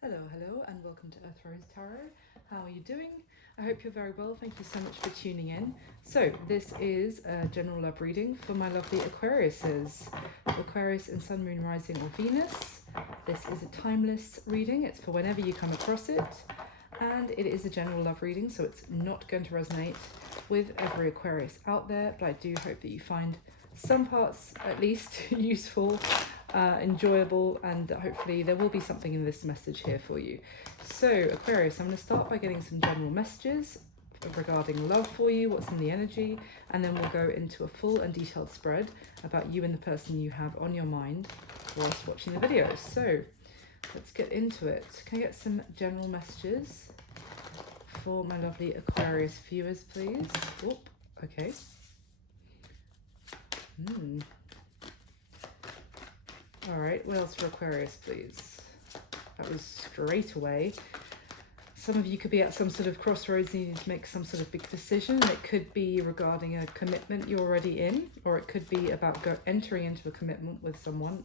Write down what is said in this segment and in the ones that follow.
Hello, and welcome to Earth Tarot. How are you doing? I hope you're very well. Thank you so much for tuning in. So, this is a general love reading for my lovely Aquariuses. Aquarius in Sun, Moon, Rising, or Venus. This is a timeless reading. It's for whenever you come across it. And it is a general love reading, so it's not going to resonate with every Aquarius out there. But I do hope that you find some parts, at least, useful, enjoyable, and hopefully there will be something in this message here for you. So Aquarius, I'm going to start by getting some general messages regarding love for you, what's in the energy, and then we'll go into a full and detailed spread about you and the person you have on your mind whilst watching the video. So let's get into it. Can I get some general messages for my lovely Aquarius viewers, please? Oop, okay. All right, what else for Aquarius, please? That was straight away. Some of you could be at some sort of crossroads, needing to make some sort of big decision. It could be regarding a commitment you're already in, or it could be about entering into a commitment with someone.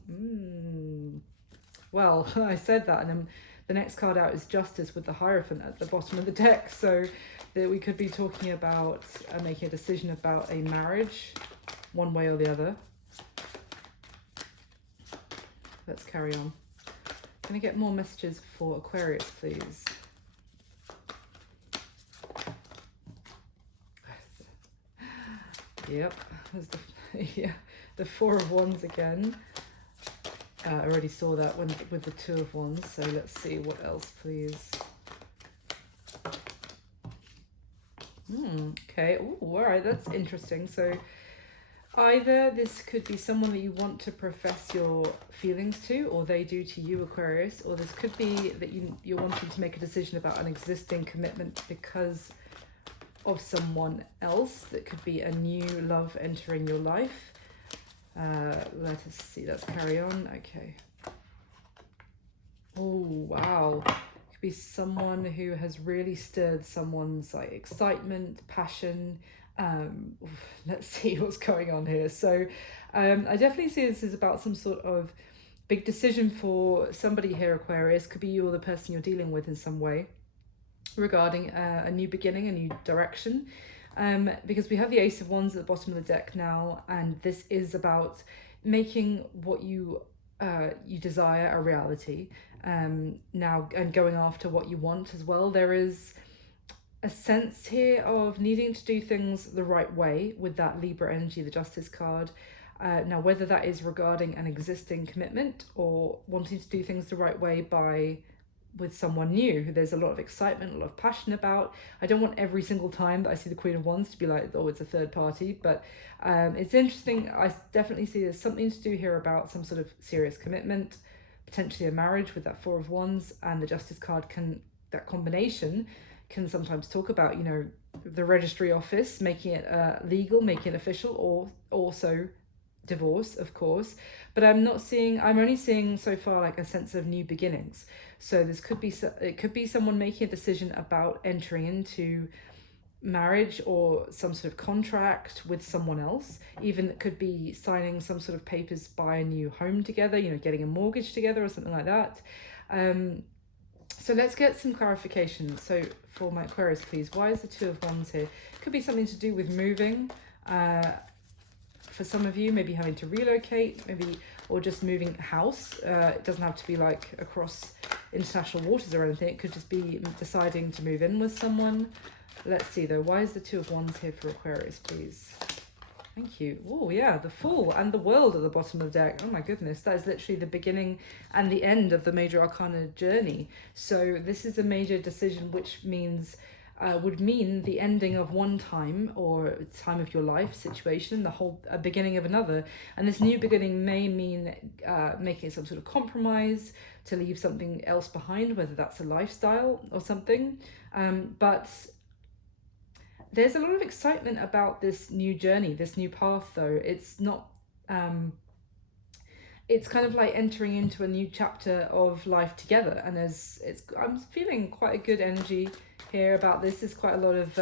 Well, I said that, and then the next card out is Justice with the Hierophant at the bottom of the deck. So that we could be talking about making a decision about a marriage, one way or the other. Let's carry on. Can I get more messages for Aquarius, please? Yep, there's the Four of Wands again. I already saw that one with the Two of Wands, so let's see what else, please. Okay, all right, that's interesting. So either this could be someone that you want to profess your feelings to, or they do to you, Aquarius, or this could be that you're wanting to make a decision about an existing commitment because of someone else. That could be a new love entering your life. Let us see, let's carry on. Okay. Oh, wow. It could be someone who has really stirred someone's like excitement, passion. Let's see what's going on here. So I definitely see this as about some sort of big decision for somebody here, Aquarius. Could be you or the person you're dealing with in some way, regarding a new beginning, a new direction, because we have the Ace of Wands at the bottom of the deck now, and this is about making what you desire a reality now, and going after what you want as well. There is a sense here of needing to do things the right way with that Libra energy, the Justice card. Now, whether that is regarding an existing commitment or wanting to do things the right way with someone new who there's a lot of excitement, a lot of passion about. I don't want every single time that I see the Queen of Wands to be like, oh, it's a third party, but it's interesting. I definitely see there's something to do here about some sort of serious commitment, potentially a marriage with that Four of Wands, and the Justice card that combination can sometimes talk about, you know, the registry office, making it legal, making it official, or also divorce, of course. But I'm only seeing so far like a sense of new beginnings. So it could be someone making a decision about entering into marriage or some sort of contract with someone else. Even it could be signing some sort of papers, buy a new home together, you know, getting a mortgage together or something like that. So let's get some clarification. So for my Aquarius, please, why is the Two of Wands here? Could be something to do with moving. For some of you, maybe having to relocate, or just moving house. It doesn't have to be like across international waters or anything. It could just be deciding to move in with someone. Let's see though, why is the Two of Wands here for Aquarius, please? Thank you. Oh yeah, the Fool and the World at the bottom of the deck. Oh my goodness, that is literally the beginning and the end of the major arcana journey. So this is a major decision, which would mean the ending of one time or time of your life situation, a beginning of another. And this new beginning may mean making some sort of compromise to leave something else behind, whether that's a lifestyle or something. But there's a lot of excitement about this new journey, this new path, though. It's not, it's kind of like entering into a new chapter of life together. And I'm feeling quite a good energy here about this. There's quite a lot of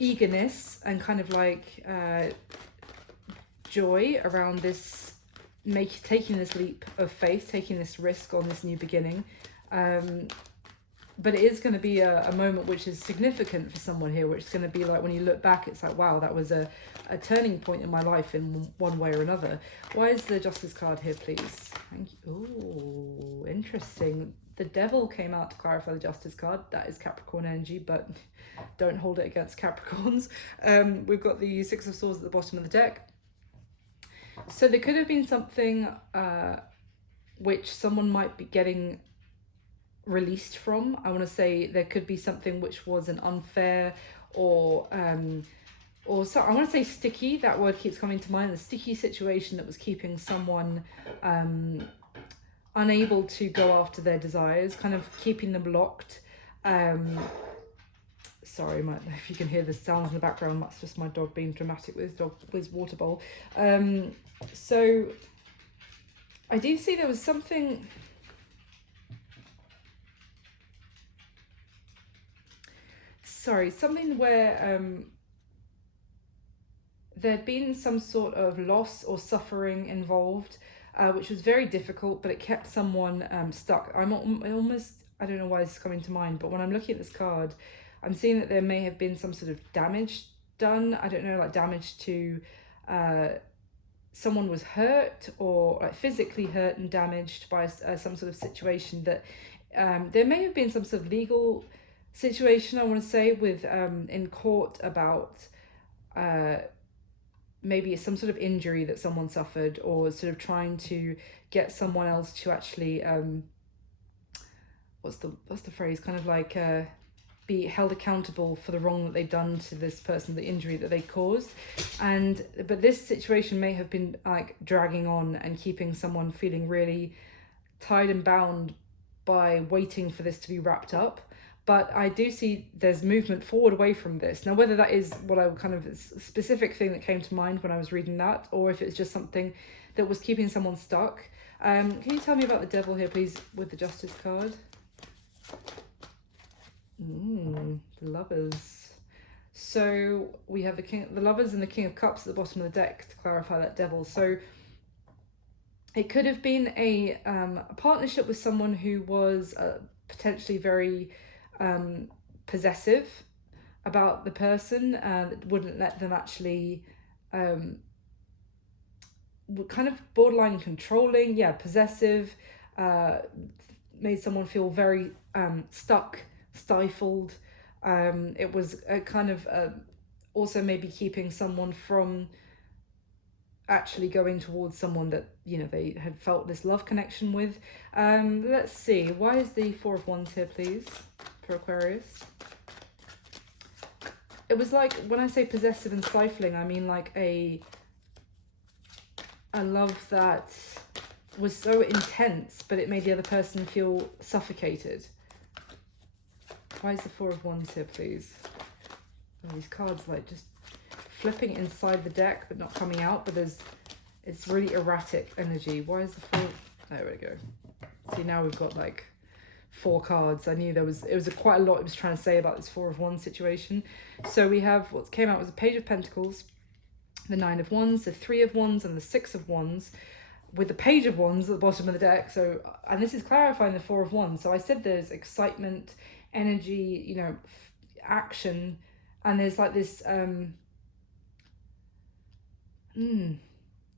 eagerness and kind of like joy around this taking this leap of faith, taking this risk on this new beginning. But it is going to be a moment which is significant for someone here, which is going to be like, when you look back, it's like, wow, that was a turning point in my life in one way or another. Why is the Justice card here, please? Thank you. Oh, interesting. The Devil came out to clarify the Justice card. That is Capricorn energy, but don't hold it against Capricorns. We've got the Six of Swords at the bottom of the deck. So there could have been something which someone might be getting released from. I want to say there could be something which was an unfair or so I want to say sticky. That word keeps coming to mind. The sticky situation that was keeping someone unable to go after their desires, kind of keeping them locked. Sorry, if you can hear the sounds in the background, that's just my dog being dramatic with his water bowl. So I do see there was something. Sorry, something where there'd been some sort of loss or suffering involved, which was very difficult, but it kept someone stuck. I don't know why this is coming to mind, but when I'm looking at this card, I'm seeing that there may have been some sort of damage done. I don't know, like damage to someone was hurt or like physically hurt and damaged by some sort of situation that there may have been some sort of legal situation, I want to say, with in court about maybe some sort of injury that someone suffered, or sort of trying to get someone else to actually what's the phrase, kind of like be held accountable for the wrong that they've done to this person, the injury that they caused. But this situation may have been like dragging on and keeping someone feeling really tied and bound by waiting for this to be wrapped up. But I do see there's movement forward away from this. Now, whether that is what I kind of specific thing that came to mind when I was reading that, or if it's just something that was keeping someone stuck. Can you tell me about the Devil here, please, with the Justice card? The Lovers. So we have the Lovers and the King of Cups at the bottom of the deck to clarify that Devil. So it could have been a partnership with someone who was potentially very possessive about the person, that wouldn't let them actually kind of borderline controlling, possessive, made someone feel very stuck, stifled. It was a kind of also maybe keeping someone from actually going towards someone that, you know, they had felt this love connection with. Let's see, why is the Four of Wands here, please, for Aquarius? It was like, when I say possessive and stifling, I mean like a love that was so intense, but it made the other person feel suffocated. Why is the Four of Wands here, please? Oh, these cards like just flipping inside the deck but not coming out, but it's really erratic energy. Why is the Four? There we go. See, now we've got like 4 cards. I knew it was quite a lot it was trying to say about this Four of Wands situation. So we have what came out was a Page of Pentacles, the Nine of Wands, the Three of Wands, and the Six of Wands, with the Page of Wands at the bottom of the deck. So, and this is clarifying the Four of Wands. So I said there's excitement, energy, you know, action, and there's like this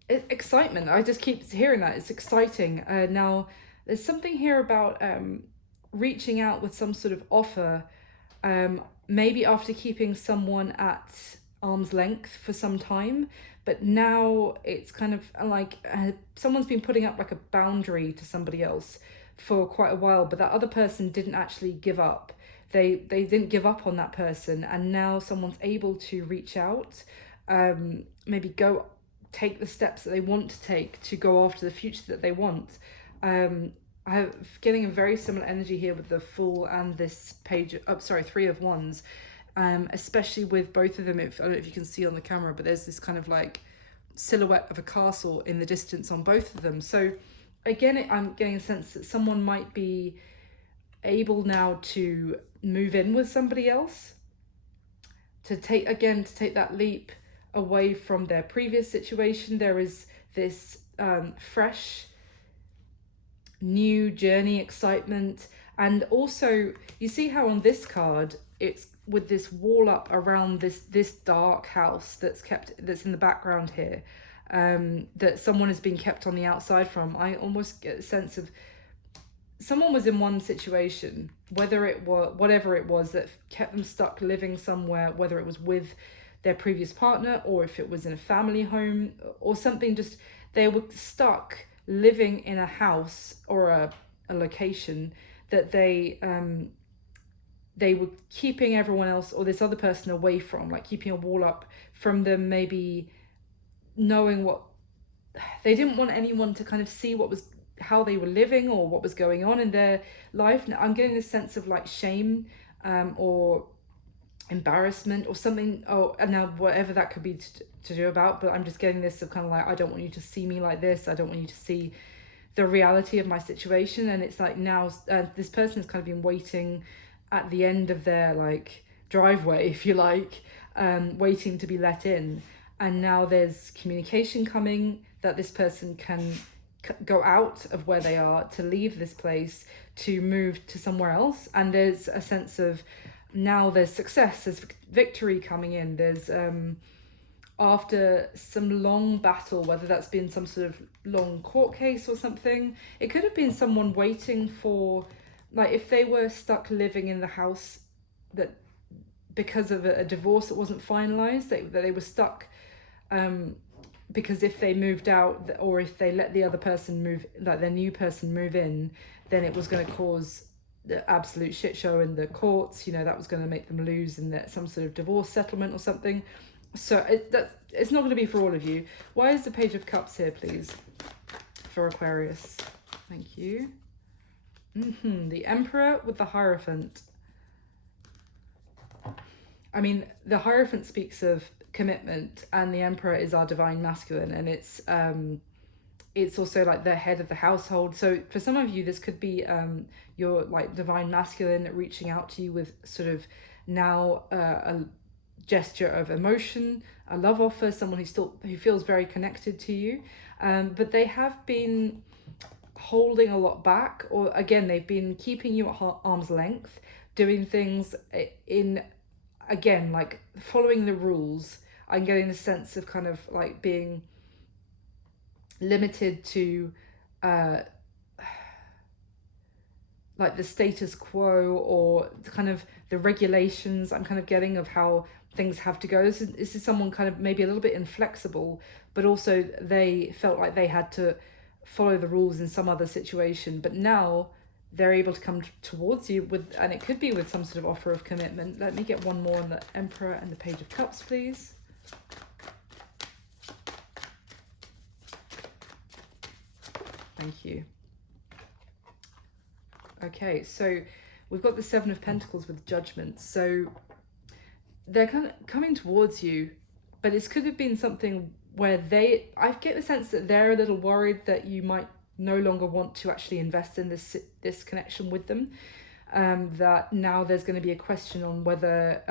excitement. I just keep hearing that. It's exciting. Now there's something here about reaching out with some sort of offer, maybe after keeping someone at arm's length for some time, but now it's kind of like someone's been putting up like a boundary to somebody else for quite a while, but that other person didn't actually give up. They didn't give up on that person, and now someone's able to reach out, maybe take the steps that they want to take to go after the future that they want. I'm getting a very similar energy here with the Fool and this Three of Wands, especially with both of them. I don't know if you can see on the camera, but there's this kind of like silhouette of a castle in the distance on both of them. So again, I'm getting a sense that someone might be able now to move in with somebody else, to take that leap away from their previous situation. There is this fresh, new journey, excitement. And also, you see how on this card, it's with this wall up around this dark house that's in the background here, that someone has been kept on the outside from. I almost get a sense of someone was in one situation, whether it was whatever it was that kept them stuck living somewhere, whether it was with their previous partner or if it was in a family home or something, just they were stuck living in a house or a location that they were keeping everyone else or this other person away from, like keeping a wall up from them, maybe knowing what they didn't want anyone to kind of see how they were living or what was going on in their life. Now I'm getting this sense of like shame, or embarrassment or something, and now whatever that could be to do about, but I'm just getting this of kind of like, I don't want you to see me like this, I don't want you to see the reality of my situation. And it's like now this person has kind of been waiting at the end of their like driveway, if you like, waiting to be let in, and now there's communication coming that this person can go out of where they are, to leave this place, to move to somewhere else. And there's a sense of now there's success, there's victory coming in. There's after some long battle, whether that's been some sort of long court case or something, it could have been someone waiting for, like if they were stuck living in the house that because of a divorce that wasn't finalized, they were stuck, because if they moved out or if they let the other person move, like their new person move in, then it was going to cause the absolute shit show in the courts, that was going to make them lose in some sort of divorce settlement or something. So it's not going to be for all of you. Why is the Page of Cups here, please, for Aquarius? Thank you. The Emperor with the Hierophant. I mean, the Hierophant speaks of commitment, and the Emperor is our divine masculine, and it's also like the head of the household. So for some of you, this could be your like divine masculine reaching out to you with sort of now a gesture of emotion, a love offer, someone who feels very connected to you, but they have been holding a lot back, or again they've been keeping you at arm's length, doing things in, again, like following the rules. I'm getting the sense of kind of like being limited to like the status quo or kind of the regulations. I'm kind of getting of how things have to go. This is someone kind of maybe a little bit inflexible, but also they felt like they had to follow the rules in some other situation, but now they're able to come towards you with, and it could be with some sort of offer of commitment. Let me get one more on the Emperor and the Page of Cups, please. Thank you. Okay, so we've got the Seven of Pentacles with Judgment. So they're kind of coming towards you, but this could have been something where I get the sense that they're a little worried that you might no longer want to actually invest in this connection with them, that now there's going to be a question on whether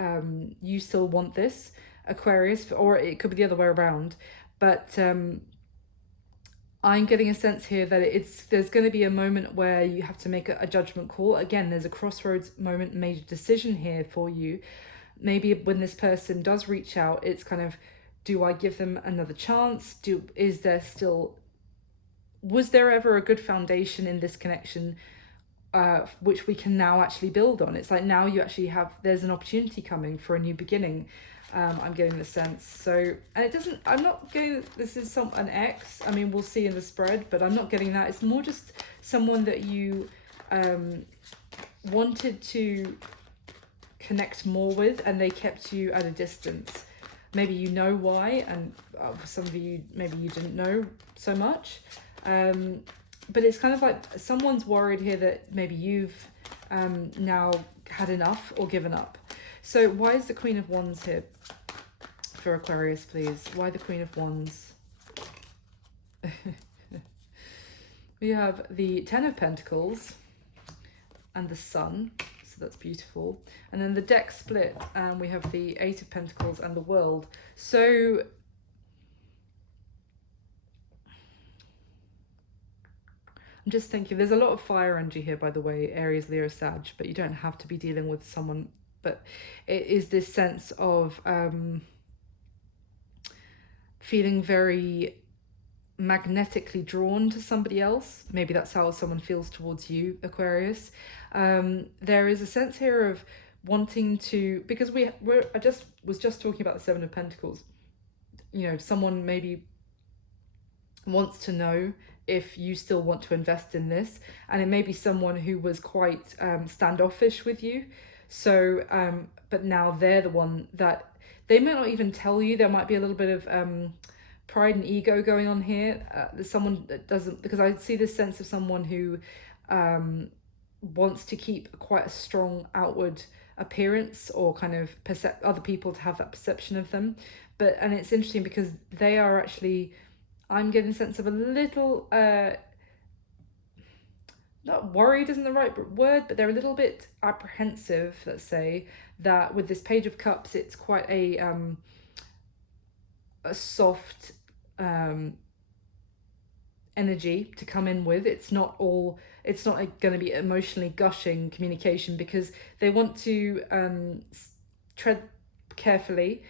you still want this, Aquarius, or it could be the other way around. But I'm getting a sense here that there's going to be a moment where you have to make a judgment call. Again, there's a crossroads moment, major decision here for you. Maybe when this person does reach out, it's kind of, do I give them another chance? Was there ever a good foundation in this connection, which we can now actually build on? It's like now you actually there's an opportunity coming for a new beginning. I'm getting the sense. So, and I'm not getting, this is an ex. I mean, we'll see in the spread, but I'm not getting that. It's more just someone that you wanted to connect more with, and they kept you at a distance. Maybe you know why, and for some of you, maybe you didn't know so much. But it's kind of like someone's worried here that maybe you've now had enough or given up. So why is the Queen of Wands here for Aquarius, please? Why the Queen of Wands? We have the Ten of Pentacles and the Sun. So that's beautiful. And then the deck split, and we have the Eight of Pentacles and the World. So I'm just thinking, there's a lot of fire energy here, by the way, Aries, Leo, Sag, but you don't have to be dealing with someone. But it is this sense of feeling very magnetically drawn to somebody else. Maybe that's how someone feels towards you, Aquarius. There is a sense here of wanting to, because I was just talking about the Seven of Pentacles. You know, someone maybe wants to know if you still want to invest in this, and it may be someone who was quite standoffish with you. So but now they're the one that they may not even tell you. There might be a little bit of pride and ego going on here. There's someone that doesn't, because I see this sense of someone who wants to keep quite a strong outward appearance, or kind of other people to have that perception of them. And it's interesting because they are actually, I'm getting a sense of a little, not worried isn't the right word, but they're a little bit apprehensive, let's say, that with this Page of Cups, it's quite a soft energy to come in with. It's not like going to be emotionally gushing communication, because they want to tread carefully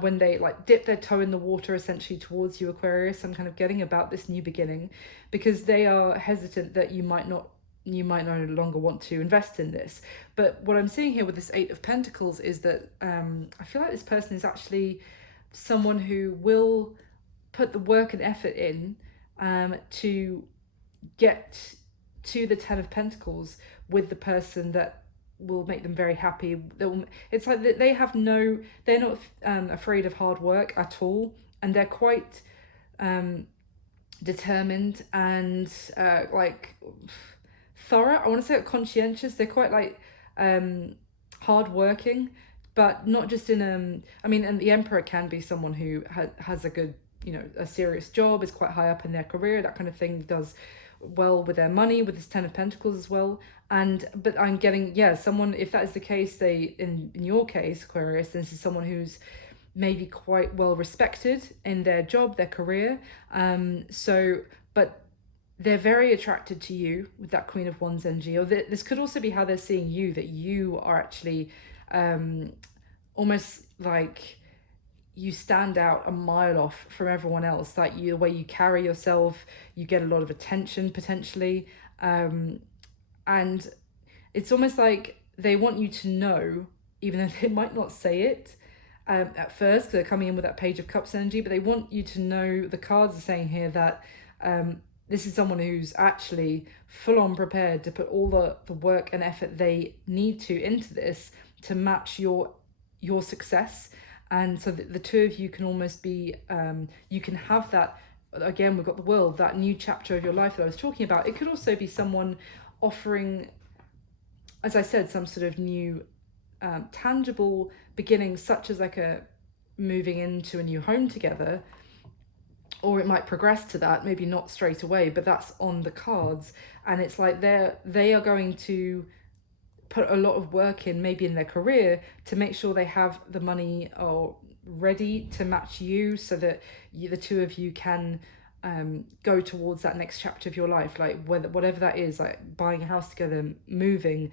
when they like dip their toe in the water essentially towards you, Aquarius. I'm kind of getting about this new beginning, because they are hesitant that you might no longer want to invest in this. But what I'm seeing here with this Eight of Pentacles is that I feel like this person is actually someone who will put the work and effort in to get to the Ten of Pentacles with the person that will make them very happy. It's like they're not afraid of hard work at all, and they're quite determined and like thorough. I want to say conscientious. They're quite like hard working, but not just in I mean, and the Emperor can be someone who has a good, a serious job, is quite high up in their career, that kind of thing, does well with their money, with this Ten of Pentacles as well. But I'm getting, someone, if that is the case, in your case, Aquarius, this is someone who's maybe quite well respected in their job, their career. But they're very attracted to you with that Queen of Wands energy. Or this could also be how they're seeing you, that you are actually almost like you stand out a mile off from everyone else. Like the way you carry yourself, you get a lot of attention potentially. And it's almost like they want you to know, even though they might not say it at first, because they're coming in with that Page of Cups energy, but they want you to know, the cards are saying here that this is someone who's actually full on prepared to put all the work and effort they need to into this to match your success. And so the two of you can almost be, you can have that, again, we've got the World, that new chapter of your life that I was talking about. It could also be someone offering, as I said, some sort of new tangible beginning, such as like a moving into a new home together, or it might progress to that, maybe not straight away, but that's on the cards. And it's like they are going to put a lot of work in, maybe in their career, to make sure they have the money ready to match you, so that the two of you can go towards that next chapter of your life, like whatever that is, like buying a house together, moving,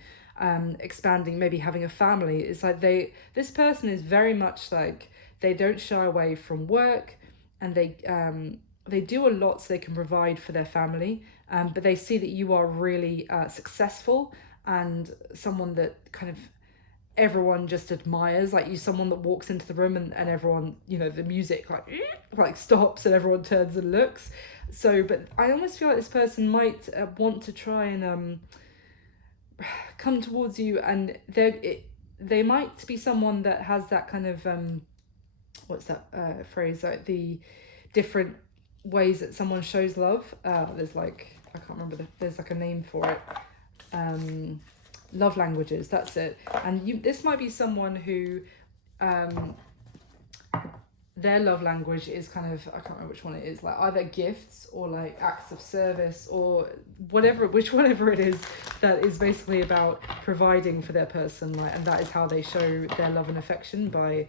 expanding, maybe having a family. It's like this person is very much like, they don't shy away from work, and they do a lot so they can provide for their family, but they see that you are really successful, and someone that kind of everyone just admires. Like, you someone that walks into the room and everyone, the music like stops and everyone turns and looks. So, but I almost feel like this person might want to try and come towards you, and they might be someone that has that kind of what's that phrase, like the different ways that someone shows love. There's like, I can't remember, there's like a name for it. Love languages, that's it. And this might be someone who their love language is kind of, I can't remember which one it is, like either gifts or like acts of service, or whichever it is, that is basically about providing for their person, like, and that is how they show their love and affection, by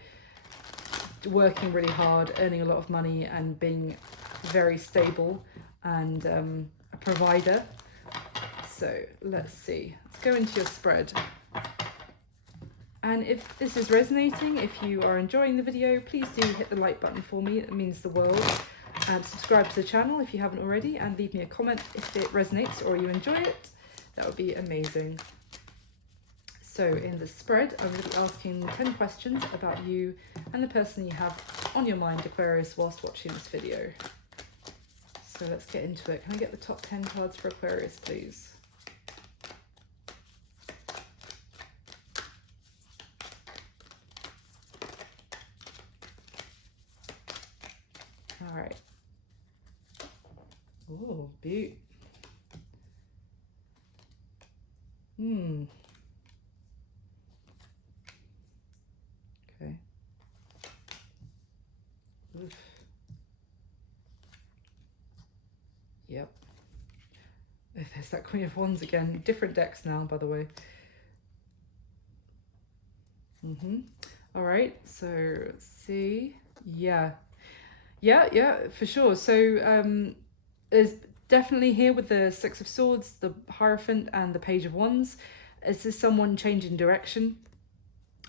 working really hard, earning a lot of money, and being very stable and a provider. So let's see. Let's go into your spread. And if this is resonating, if you are enjoying the video, please do hit the like button for me. It means the world. And subscribe to the channel if you haven't already, and leave me a comment if it resonates or you enjoy it. That would be amazing. So in the spread, I'm going to be asking 10 questions about you and the person you have on your mind, Aquarius, whilst watching this video. So let's get into it. Can I get the top 10 cards for Aquarius, please? All right. Oh, beaut. Okay. Oof. Yep. There's that Queen of Wands again. Different decks now, by the way. All right. So let's see. Yeah, for sure. So there's definitely here with the Six of Swords, the Hierophant, and the Page of Wands. Is this someone changing direction?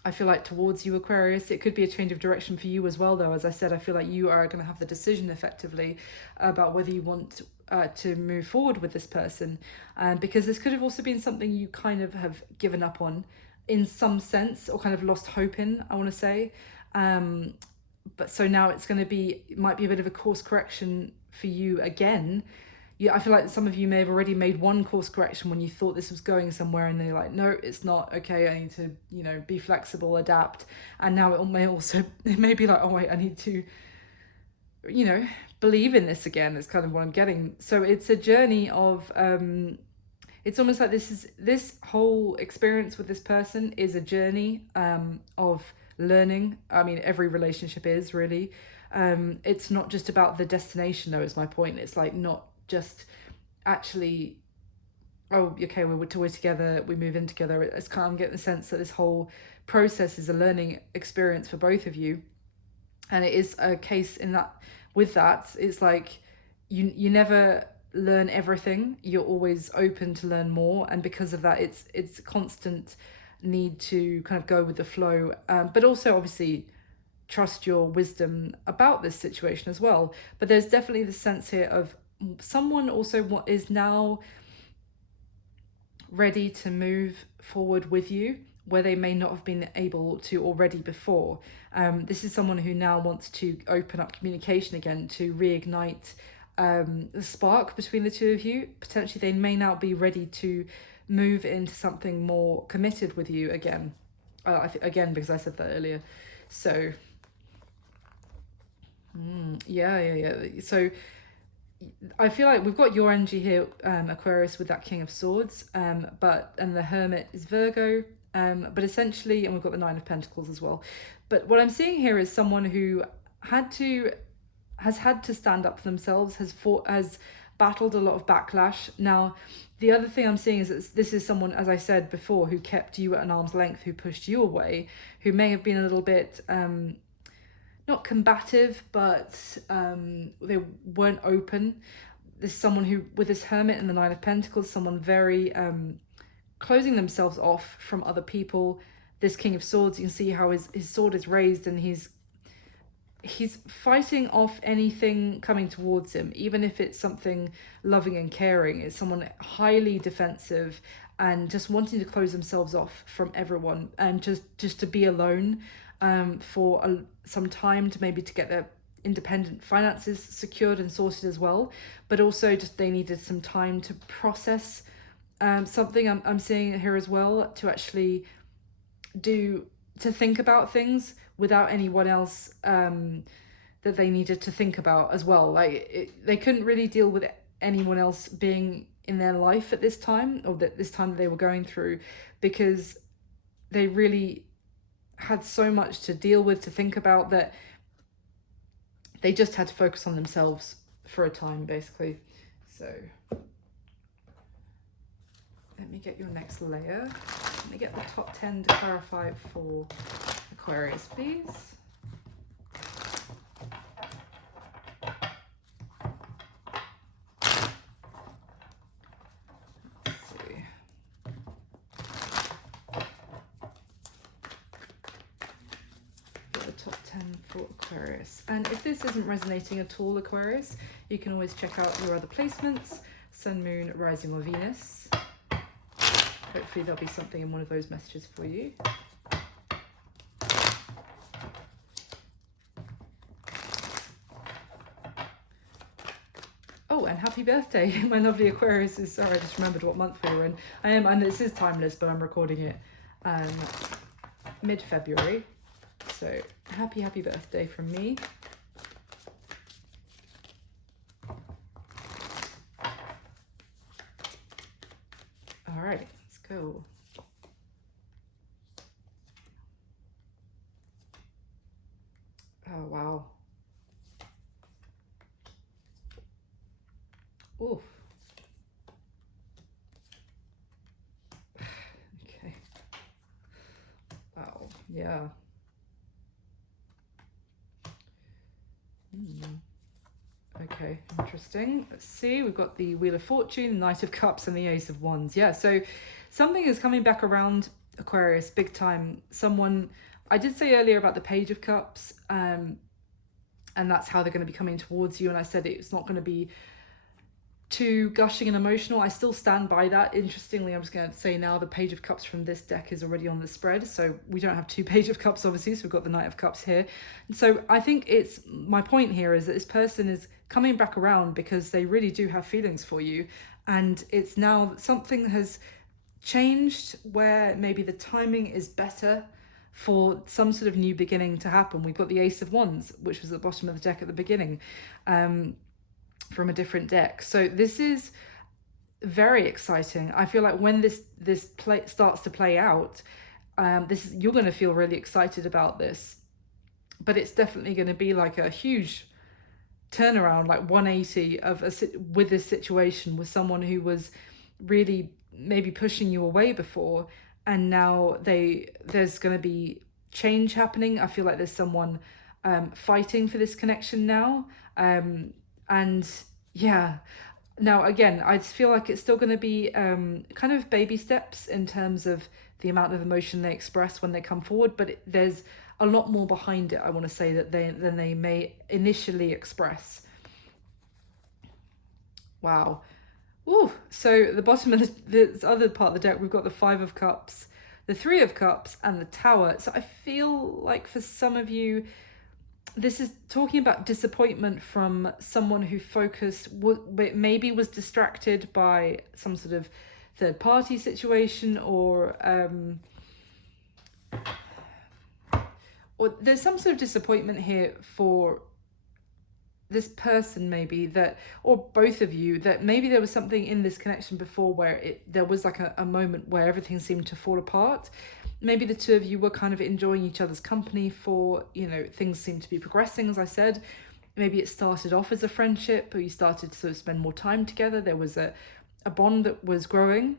I feel like towards you, Aquarius. It could be a change of direction for you as well, though. As I said, I feel like you are going to have the decision effectively about whether you want to move forward with this person. Because this could have also been something you kind of have given up on in some sense, or kind of lost hope in, I want to say. But so now it's going to be, it might be a bit of a course correction for you again. Yeah, I feel like some of you may have already made one course correction when you thought this was going somewhere, and they're like, no, it's not. Okay, I need to, you know, be flexible, adapt. And now it may be like, oh wait, I need to, you know, believe in this again. Is kind of what I'm getting. So it's a journey of, it's almost like this whole experience with this person is a journey of learning. I mean, every relationship is really. It's not just about the destination, though, is my point. It's like not just actually, oh, okay, we're together, we move in together. It's kind of, I'm getting the sense that this whole process is a learning experience for both of you. And it is a case in that, with that, it's like you never learn everything. You're always open to learn more. And because of that, it's constant need to kind of go with the flow. But also, obviously, trust your wisdom about this situation as well. But there's definitely the sense here of someone also is now ready to move forward with you where they may not have been able to already before. This is someone who now wants to open up communication again, to reignite the spark between the two of you. Potentially they may now be ready to move into something more committed with you again. Again, because I said that earlier. So yeah. So I feel like we've got your energy here, Aquarius, with that King of Swords, and the Hermit is Virgo, but essentially, and we've got the Nine of Pentacles as well. But what I'm seeing here is someone who has had to stand up for themselves, has battled a lot of backlash. Now, the other thing I'm seeing is that this is someone, as I said before, who kept you at an arm's length, who pushed you away, who may have been a little bit not combative, but they weren't open. There's someone who, with this Hermit and the Nine of Pentacles, someone very closing themselves off from other people. This King of Swords, you can see how his sword is raised, and he's fighting off anything coming towards him, even if it's something loving and caring. It's someone highly defensive and just wanting to close themselves off from everyone, and just to be alone for some time, to get their independent finances secured and sorted as well. But also just they needed some time to process something I'm seeing here as well, to actually to think about things without anyone else that they needed to think about as well. Like they couldn't really deal with anyone else being in their life at this time, or this time that they were going through, because they really had so much to deal with, to think about, that they just had to focus on themselves for a time, basically. So let me get your next layer. Let me get the top 10 to clarify for Aquarius, please. Let's see. for Aquarius. And if this isn't resonating at all, Aquarius, you can always check out your other placements, Sun, Moon, Rising or Venus. Hopefully there'll be something in one of those messages for you. Oh, and happy birthday, my lovely Aquarius. Sorry, I just remembered what month we were in. And this is timeless, but I'm recording it mid-February. So happy birthday from me. All right, let's go. Oh, wow. Oof. Okay. Wow. Yeah. Okay, interesting. Let's see, we've got the Wheel of Fortune, the Knight of Cups, and the Ace of Wands. Yeah, so something is coming back around, Aquarius, big time. Someone, I did say earlier about the Page of Cups, and that's how they're going to be coming towards you. And I said it's not going to be too gushing and emotional. I still stand by that. Interestingly, I'm just going to say now the Page of Cups from this deck is already on the spread, so we don't have two Page of Cups obviously, so we've got the Knight of Cups here. And so I think it's, my point here is that this person is coming back around because they really do have feelings for you, and it's now something has changed where maybe the timing is better for some sort of new beginning to happen. We've got the Ace of Wands, which was at the bottom of the deck at the beginning, from a different deck. So this is very exciting. I feel like when this starts to play out, you're going to feel really excited about this, but it's definitely going to be like a huge turnaround, like 180 with this situation, with someone who was really maybe pushing you away before, and now there's going to be change happening. I feel like there's someone fighting for this connection now. And yeah, now again, I feel like it's still going to be kind of baby steps in terms of the amount of emotion they express when they come forward, but there's a lot more behind it, I want to say, than they may initially express. Wow. Ooh, so the bottom of this other part of the deck, we've got the Five of Cups, the Three of Cups, and the Tower. So I feel like for some of you, this is talking about disappointment from someone who maybe was distracted by some sort of third party situation, or there's some sort of disappointment here for this person, maybe, that, or both of you, that maybe there was something in this connection before where there was like a moment where everything seemed to fall apart. Maybe the two of you were kind of enjoying each other's company for, things seemed to be progressing, as I said. Maybe it started off as a friendship, or you started to sort of spend more time together. There was a bond that was growing.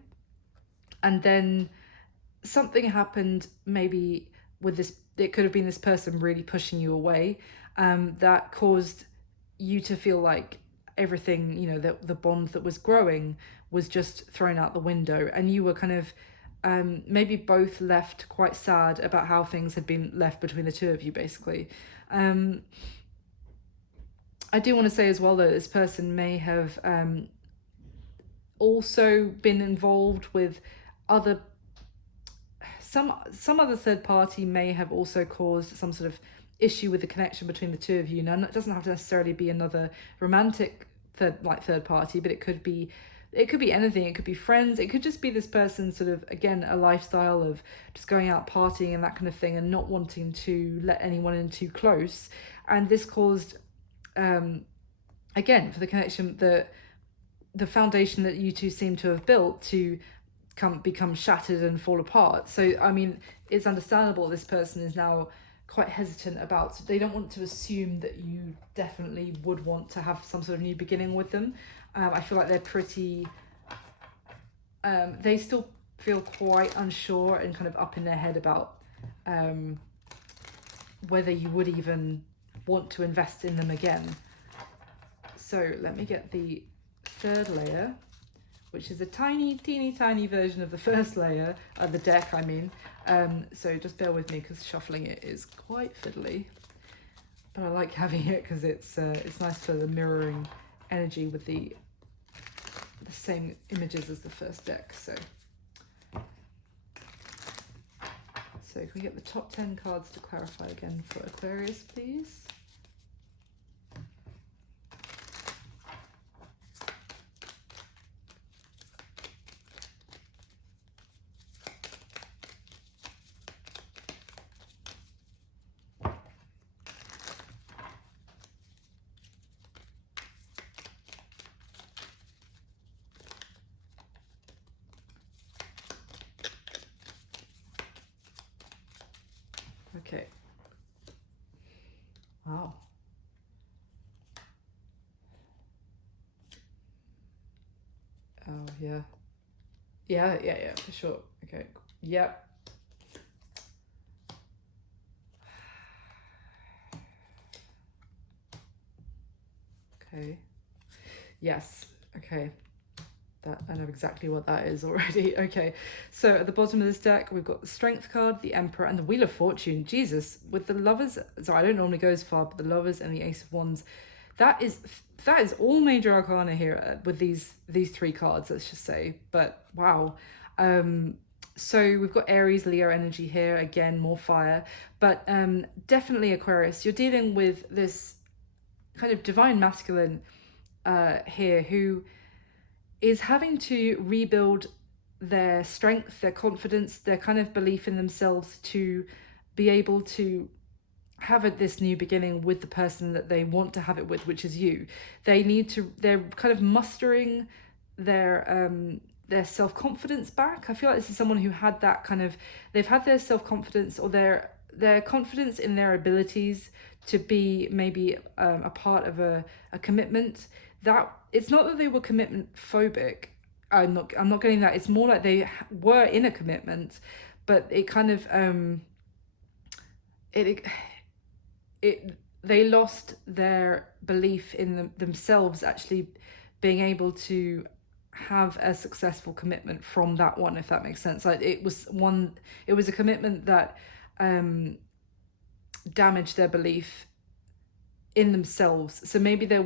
And then something happened, maybe with this, it could have been this person really pushing you away, that caused you to feel like everything, the bond that was growing was just thrown out the window. And you were kind of, maybe both left quite sad about how things had been left between the two of you, basically. I do want to say as well that this person may have also been involved with some other third party may have also caused some sort of issue with the connection between the two of you. Now, it doesn't have to necessarily be another romantic third party, but it could be anything. It could be friends. It could just be this person sort of, again, a lifestyle of just going out partying and that kind of thing, and not wanting to let anyone in too close. And this caused, again, for the connection, the foundation that you two seem to have built to become shattered and fall apart. So, I mean, it's understandable this person is now quite hesitant about, they don't want to assume that you definitely would want to have some sort of new beginning with them. I feel like they're pretty, they still feel quite unsure and kind of up in their head about whether you would even want to invest in them again. So let me get the third layer, which is a teeny tiny version of the first layer of the deck, I mean. So just bear with me, because shuffling it is quite fiddly. but I like having it because it's nice for the mirroring energy with the same images as the first deck. So can we get the top 10 cards to clarify again for Aquarius, please? Okay. Wow. Oh, yeah. Yeah, for sure. Okay. Yep. Okay. Yes. Okay. That, I know exactly what that is already. Okay, so at the bottom of this deck, we've got the Strength card, the Emperor, and the Wheel of Fortune. Jesus, with the Lovers, so I don't normally go as far, but the Lovers and the Ace of Wands, that is all major arcana here with these three cards, let's just say. But wow. So we've got Aries, Leo energy here, again, more fire. But definitely Aquarius, you're dealing with this kind of divine masculine here who is having to rebuild their strength, their confidence, their kind of belief in themselves to be able to have this new beginning with the person that they want to have it with, which is you. They're kind of mustering their self-confidence back. I feel like this is someone who had that kind of, they've had their self-confidence or their confidence in their abilities to be maybe a part of a commitment. That it's not that they were commitment phobic. I'm not getting that. It's more like they were in a commitment, but it kind of they lost their belief in themselves actually being able to have a successful commitment from that one, if that makes sense. Like it was a commitment that damaged their belief in themselves. So maybe they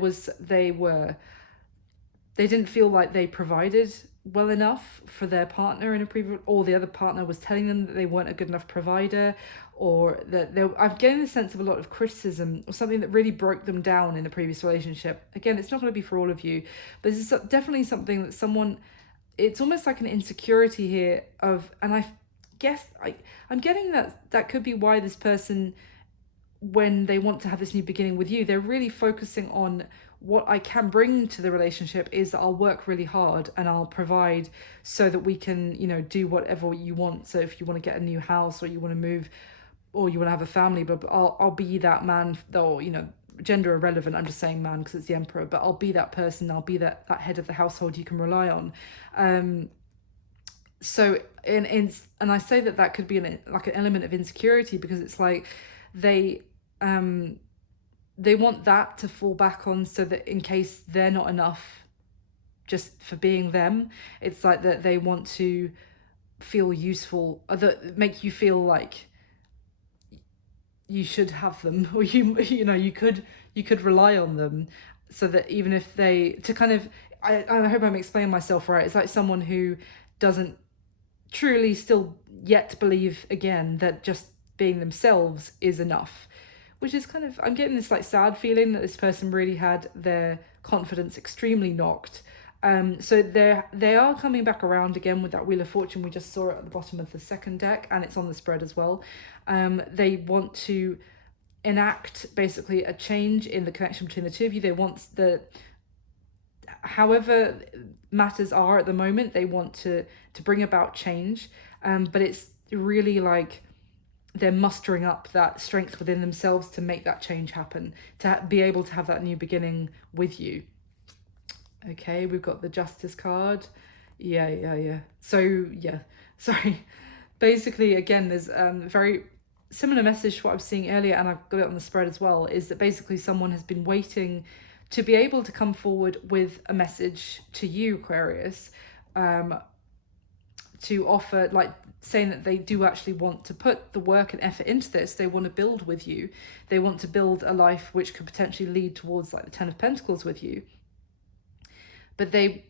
didn't feel like they provided well enough for their partner in a previous, or the other partner was telling them that they weren't a good enough provider, or that I'm getting the sense of a lot of criticism or something that really broke them down in a previous relationship. Again, it's not going to be for all of you, but this is definitely something that it's almost like an insecurity here of, and I guess I'm getting that could be why this person, when they want to have this new beginning with you, they're really focusing on what I can bring to the relationship is that I'll work really hard and I'll provide so that we can, do whatever you want. So if you want to get a new house or you want to move or you want to have a family, but I'll be that man, or, gender irrelevant. I'm just saying man because it's the Emperor, but I'll be that person. I'll be that head of the household you can rely on. So and I say that could be an element of insecurity because it's like they want that to fall back on so that in case they're not enough just for being them, it's like that they want to feel useful, or that make you feel like you should have them, or you could rely on them, so that even if they to kind of I hope I'm explaining myself right. It's like someone who doesn't truly still yet believe again that just being themselves is enough, which is kind of, I'm getting this like sad feeling that this person really had their confidence extremely knocked. So they are coming back around again with that Wheel of Fortune. We just saw it at the bottom of the second deck, and it's on the spread as well. They want to enact basically a change in the connection between the two of you. They want however matters are at the moment, they want to bring about change. But it's really like they're mustering up that strength within themselves to make that change happen, to be able to have that new beginning with you. Okay, we've got the Justice card. Yeah. So, sorry. Basically, again, there's very similar message to what I was seeing earlier, and I've got it on the spread as well, is that basically someone has been waiting to be able to come forward with a message to you, Aquarius, to offer, like, saying that they do actually want to put the work and effort into this. They want to build with you. They want to build a life which could potentially lead towards like the Ten of Pentacles with you. But they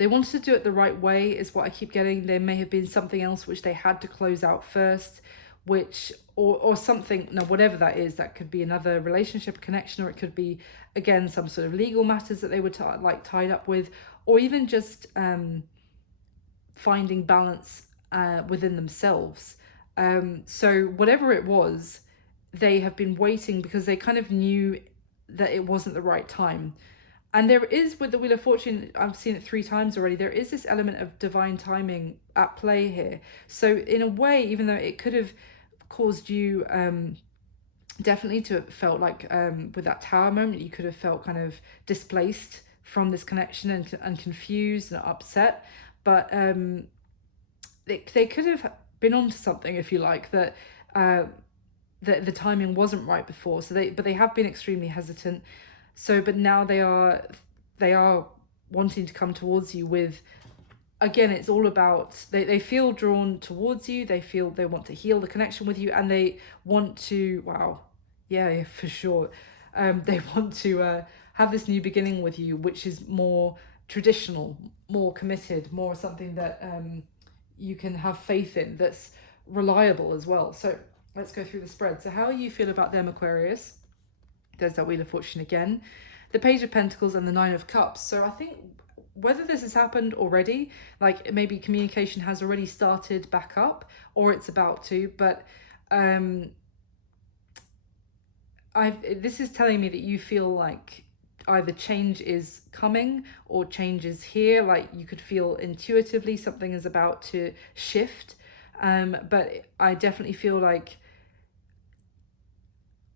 wanted to do it the right way, is what I keep getting. There may have been something else which they had to close out first, which or something, no, whatever that is. That could be another relationship connection, or it could be, again, some sort of legal matters that they were tied up with, or even just finding balance within themselves. So whatever it was, they have been waiting because they kind of knew that it wasn't the right time. And there is, with the Wheel of Fortune, I've seen it 3 times already, there is this element of divine timing at play here. So in a way, even though it could have caused you definitely to have felt like with that Tower moment, you could have felt kind of displaced from this connection and confused and upset. But they could have been onto something, if you like, that the timing wasn't right before. So they have been extremely hesitant. So, but now they are wanting to come towards you with, again, it's all about, they feel drawn towards you. They feel they want to heal the connection with you, and they want to, wow, yeah, for sure. They want to have this new beginning with you, which is more traditional, more committed, more something that you can have faith in, that's reliable as well. So let's go through the spread. So how you feel about them, Aquarius? There's that Wheel of Fortune again, the Page of Pentacles, and the Nine of Cups. So I think whether this has happened already, like maybe communication has already started back up, or it's about to, but this is telling me that you feel like either change is coming or change is here. Like you could feel intuitively something is about to shift. But I definitely feel like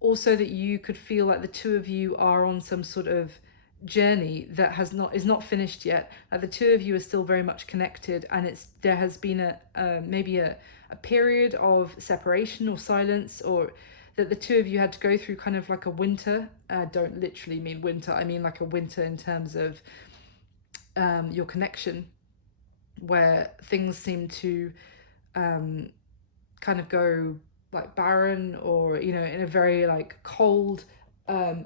also that you could feel like the two of you are on some sort of journey that is not finished yet. Like the two of you are still very much connected, and there has been maybe a period of separation or silence, or that the two of you had to go through kind of like a winter. Don't literally mean winter, I mean like a winter in terms of your connection, where things seem to kind of go like barren, or in a very like cold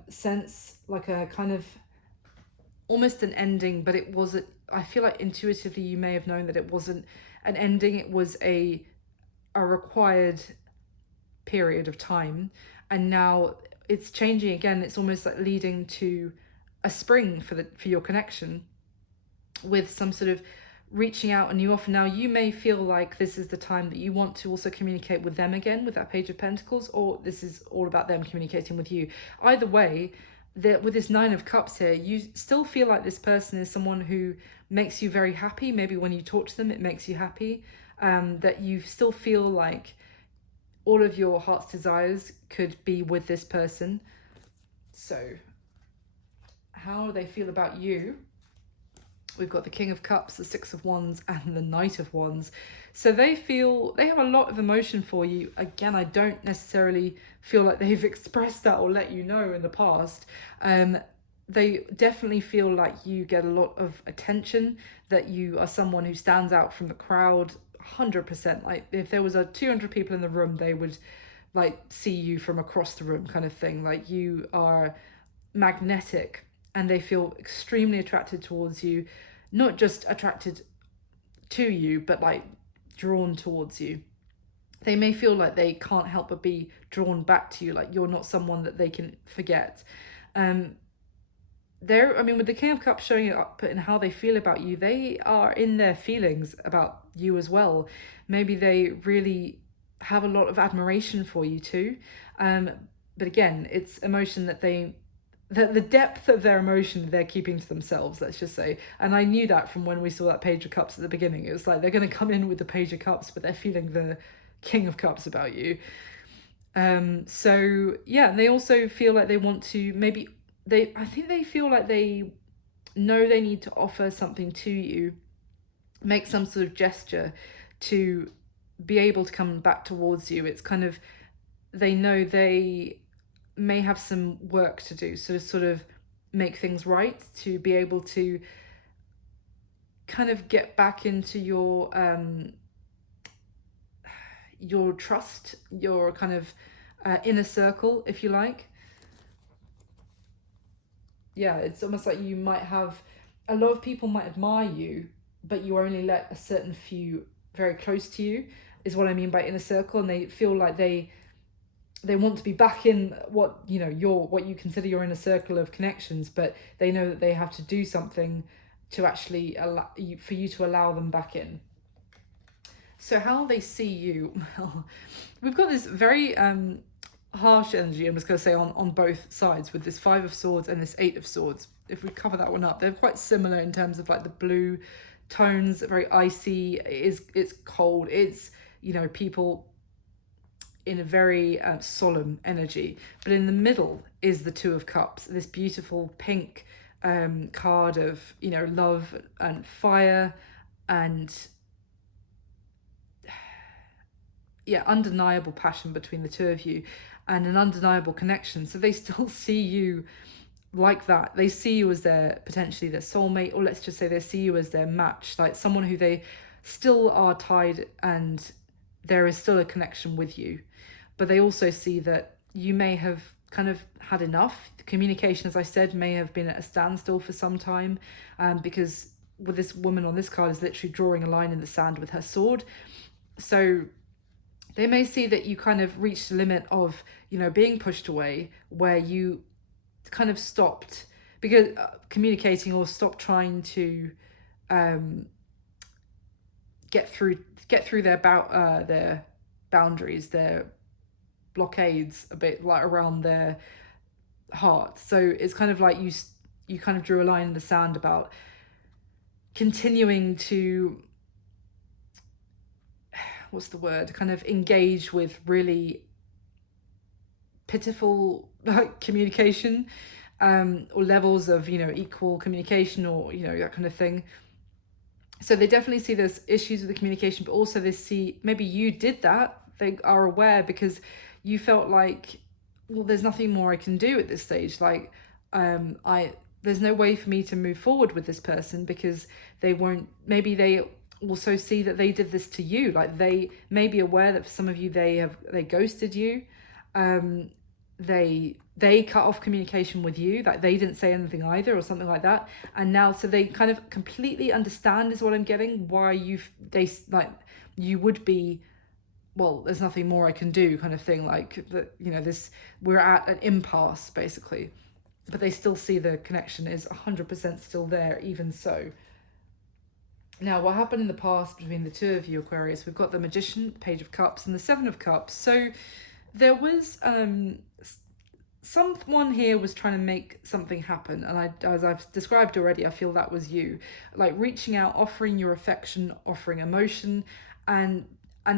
sense, like a kind of almost an ending. But it wasn't, I feel like intuitively you may have known that it wasn't an ending, it was a required period of time, and now it's changing again. It's almost like leading to a spring for your connection, with some sort of reaching out and you offer. Now you may feel like this is the time that you want to also communicate with them again with that Page of Pentacles, or this is all about them communicating with you. Either way, with this Nine of Cups here, you still feel like this person is someone who makes you very happy. Maybe when you talk to them it makes you happy, that you still feel like all of your heart's desires could be with this person. So how do they feel about you? We've got the King of Cups, the Six of Wands, and the Knight of Wands. So they have a lot of emotion for you. Again, I don't necessarily feel like they've expressed that or let you know in the past. They definitely feel like you get a lot of attention, that you are someone who stands out from the crowd 100%. Like if there was 200 people in the room, they would like see you from across the room, kind of thing. Like you are magnetic, and they feel extremely attracted towards you. Not just attracted to you, but like drawn towards you. They may feel like they can't help but be drawn back to you, like you're not someone that they can forget. With the King of Cups showing it up in how they feel about you, they are in their feelings about you as well. Maybe they really have a lot of admiration for you too. But again, it's emotion that the depth of their emotion they're keeping to themselves, let's just say. And I knew that from when we saw that Page of Cups at the beginning. It was like they're going to come in with the Page of Cups, but they're feeling the King of Cups about you. So yeah, they also feel like they want to, I think they feel like they know they need to offer something to you, make some sort of gesture to be able to come back towards you. It's kind of, they know they may have some work to do, so to sort of make things right, to be able to kind of get back into your your trust, your kind of inner circle, if you like. Yeah, it's almost like you might have, a lot of people might admire you, but you only let a certain few very close to you, is what I mean by inner circle, and they feel like they want to be back in what, you know, your, what you consider your inner circle of connections, but they know that they have to do something to actually allow you, for you to allow them back in. So how they see you, well, we've got this very harsh energy, I'm just going to say, on both sides, with this 5 of Swords and this 8 of Swords. If we cover that one up, they're quite similar in terms of like the blue tones, very icy, it's cold, it's, you know, people in a very solemn energy. But in the middle is the 2 of Cups, this beautiful pink card of, you know, love and fire and, yeah, undeniable passion between the two of you and an undeniable connection. So they still see you like that. They see you as their, potentially their soulmate, or let's just say they see you as their match, like someone who they still are tied and there is still a connection with you. But they also see that you may have kind of had enough. The communication, as I said, may have been at a standstill for some time, because with this woman on this card is literally drawing a line in the sand with her sword. So they may see that you kind of reached the limit of, you know, being pushed away, where you kind of stopped because communicating, or stopped trying to get through their boundaries, their blockades a bit, like around their heart. So it's kind of like you kind of drew a line in the sand about continuing to, what's the word, kind of engage with really pitiful communication, or levels of, you know, equal communication, or, you know, that kind of thing. So they definitely see there's issues with the communication, but also they see maybe you did that. They are aware because you felt like, well, there's nothing more I can do at this stage. Like, there's no way for me to move forward with this person, because they won't, maybe they also see that they did this to you. Like, they may be aware that for some of you, they ghosted you. They cut off communication with you, like they didn't say anything either, or something like that. And now, so they kind of completely understand, is what I'm getting, why you would be, well, there's nothing more I can do, kind of thing, like that, you know, this, we're at an impasse basically. But they still see the connection is 100% still there, even so. Now, what happened in the past between the two of you, Aquarius? We've got the Magician, Page of Cups, and the 7 of Cups. So there was someone here was trying to make something happen, and as I've described already, I feel that was you, like reaching out, offering your affection, offering emotion, and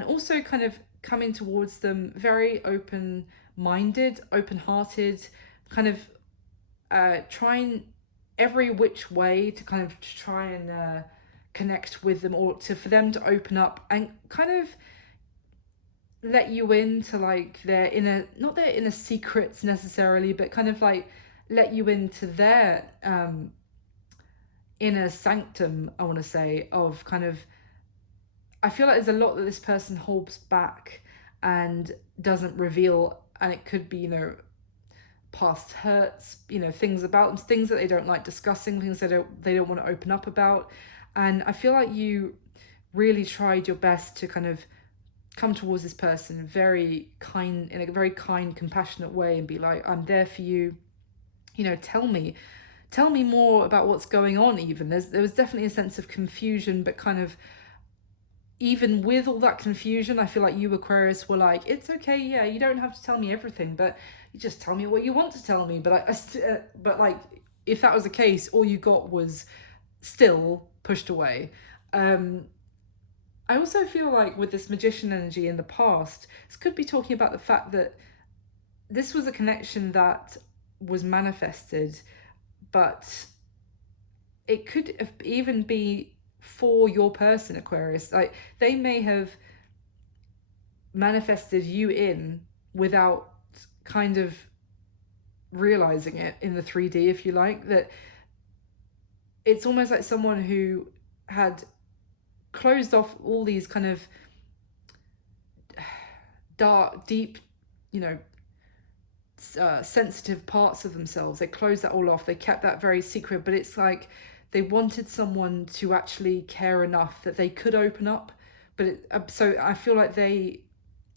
also kind of coming towards them very open-minded, open-hearted, kind of trying every which way to kind of try and connect with them, or for them to open up and kind of let you into like their inner, not their inner secrets necessarily, but kind of like let you into their inner sanctum, I want to say, of kind of, I feel like there's a lot that this person holds back and doesn't reveal, and it could be, you know, past hurts, you know, things about them, things that they don't like discussing, things they don't want to open up about. And I feel like you really tried your best to kind of come towards this person very kind, in a very kind, compassionate way, and be like, I'm there for you, you know, tell me more about what's going on. Even there was definitely a sense of confusion, but kind of, even with all that confusion, I feel like you, Aquarius, were like, it's okay, yeah, you don't have to tell me everything, but you just tell me what you want to tell me. But but like, if that was the case, all you got was still pushed away. I also feel like with this Magician energy in the past, this could be talking about the fact that this was a connection that was manifested, but it could even be for your person, Aquarius. Like, they may have manifested you in without kind of realizing it in the 3D, if you like, that it's almost like someone who had closed off all these kind of dark, deep, you know, sensitive parts of themselves. They closed that all off. They kept that very secret, but it's like they wanted someone to actually care enough that they could open up. But so I feel like they,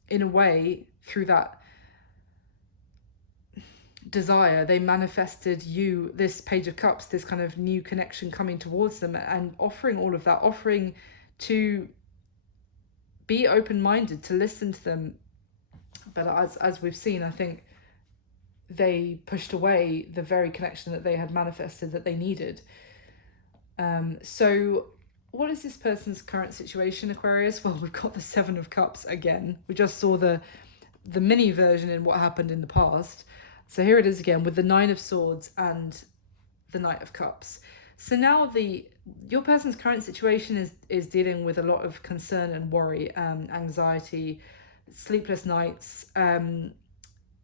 in a way, through that desire, they manifested you, this Page of Cups, this kind of new connection coming towards them, and offering all of that, offering to be open-minded, to listen to them. But as we've seen, I think they pushed away the very connection that they had manifested that they needed. So what is this person's current situation, Aquarius? Well, we've got the Seven of Cups again. We just saw the mini version in what happened in the past. So here it is again with the Nine of Swords and the Knight of Cups. So now your person's current situation is dealing with a lot of concern and worry, anxiety, sleepless nights, and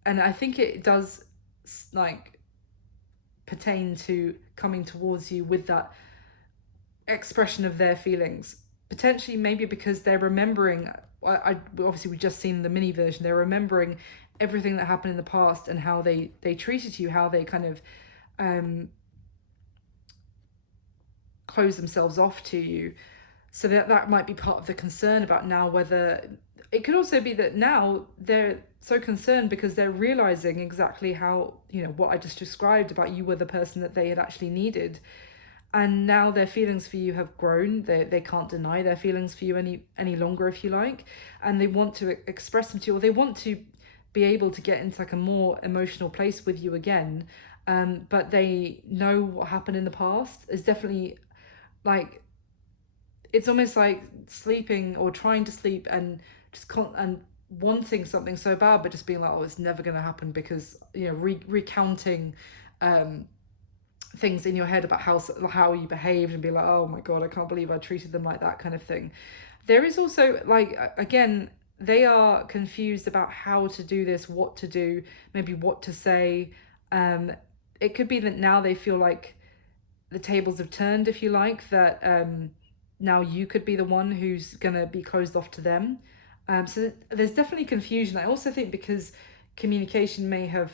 I think it does like pertain to coming towards you with that expression of their feelings, potentially maybe because they're remembering. Obviously we just seen the mini version. They're remembering everything that happened in the past and how they treated you, how they kind of close themselves off to you. So that might be part of the concern about now, whether it could also be that now they're so concerned because they're realizing exactly how, you know, what I just described about you were the person that they had actually needed. And now their feelings for you have grown. They can't deny their feelings for you any longer, if you like. And they want to express them to you, or they want to be able to get into like a more emotional place with you again. But they know what happened in the past. Is definitely like, it's almost like sleeping or trying to sleep and just and wanting something so bad, but just being like, oh, it's never going to happen, because, you know, recounting things in your head about how you behaved and be like, oh my god, I can't believe I treated them like that, kind of thing. There is also like, again, they are confused about how to do this, what to do, maybe what to say. It could be that now they feel like the tables have turned, if you like, that now you could be the one who's gonna be closed off to them. So there's definitely confusion. I also think because communication may have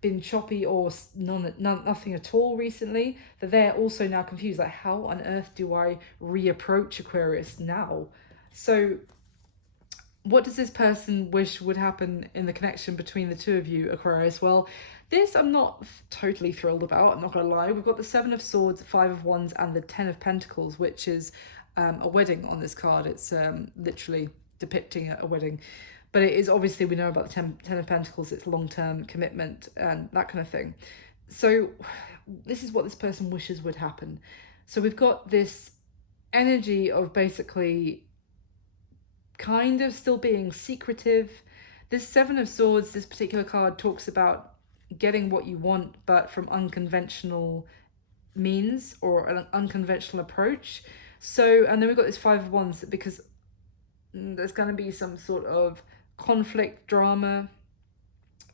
been choppy or nothing at all recently, that they're also now confused, like, how on earth do I reapproach Aquarius now? So what does this person wish would happen in the connection between the two of you, Aquarius? Well, this I'm not totally thrilled about, I'm not gonna lie. We've got the Seven of Swords, Five of Wands, and the Ten of Pentacles, which is a wedding on this card. It's literally depicting a wedding. But it is, obviously, we know about the Ten of Pentacles, it's long-term commitment and that kind of thing. So this is what this person wishes would happen. So we've got this energy of basically kind of still being secretive. This Seven of Swords, this particular card, talks about getting what you want, but from unconventional means or an unconventional approach. So, and then we've got this Five of Wands, because there's going to be some sort of conflict, drama,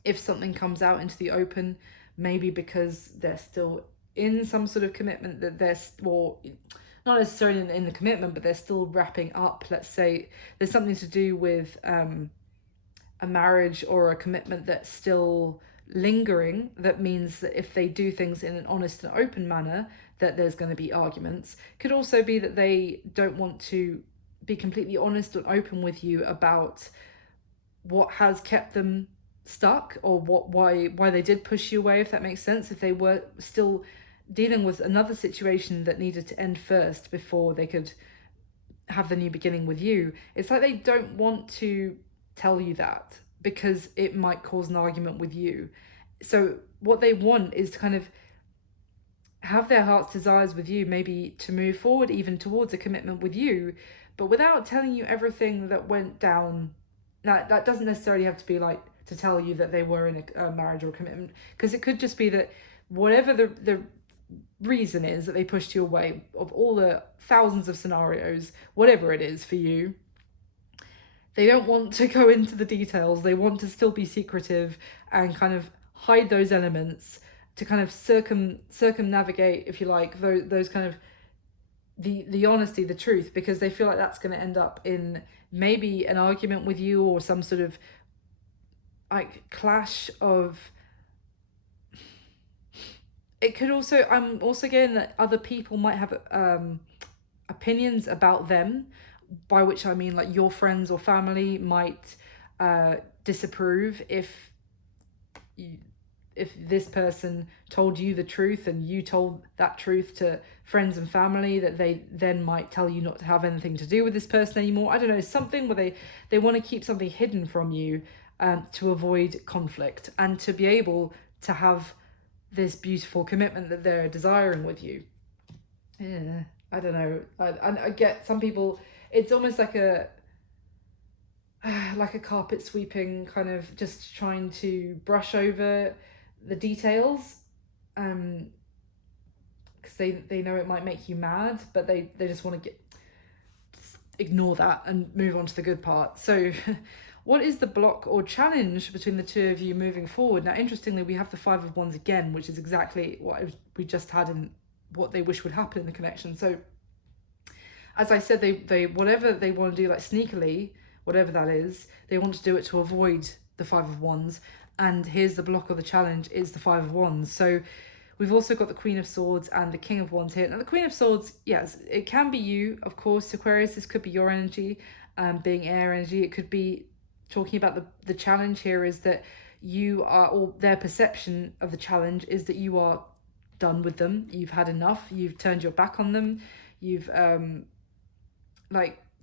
if something comes out into the open, maybe because they're still in some sort of commitment, that they're, or not necessarily in the commitment, but they're still wrapping up. Let's say there's something to do with a marriage or a commitment that's still lingering. That means that if they do things in an honest and open manner, that there's going to be arguments. Could also be that they don't want to be completely honest and open with you about what has kept them stuck, or why they did push you away, if that makes sense. If they were still dealing with another situation that needed to end first before they could have the new beginning with you, it's like they don't want to tell you that because it might cause an argument with you. So what they want is to kind of have their heart's desires with you, maybe to move forward even towards a commitment with you, but without telling you everything that went down. Now, that doesn't necessarily have to be like to tell you that they were in a marriage or a commitment, because it could just be that whatever the reason is that they pushed you away, of all the thousands of scenarios, whatever it is for you, they don't want to go into the details. They want to still be secretive and kind of hide those elements to kind of circumnavigate, if you like, those kind of the honesty, the truth, because they feel like that's going to end up in maybe an argument with you, or some sort of like clash of. It could also, I'm also getting that other people might have opinions about them, by which I mean like your friends or family might disapprove you, if this person told you the truth and you told that truth to friends and family, that they then might tell you not to have anything to do with this person anymore. I don't know, something where they want to keep something hidden from you, to avoid conflict and to be able to have this beautiful commitment that they're desiring with you. Yeah, I don't know. I get some people, it's almost like a carpet sweeping, kind of just trying to brush over the details, because they know it might make you mad, but they just want to ignore that and move on to the good part. So what is the block or challenge between the two of you moving forward? Now, interestingly, we have the Five of Wands again, which is exactly what we just had in what they wish would happen in the connection. So as I said, they whatever they want to do, like sneakily, whatever that is, they want to do it to avoid the Five of Wands. And here's the block or the challenge is the Five of Wands. So we've also got the Queen of Swords and the King of Wands here. Now the Queen of Swords, yes, it can be you, of course, Aquarius. This could be your energy, being air energy. It could be talking about the challenge here is that you are, or their perception of the challenge is that you are done with them. You've had enough. You've turned your back on them. You've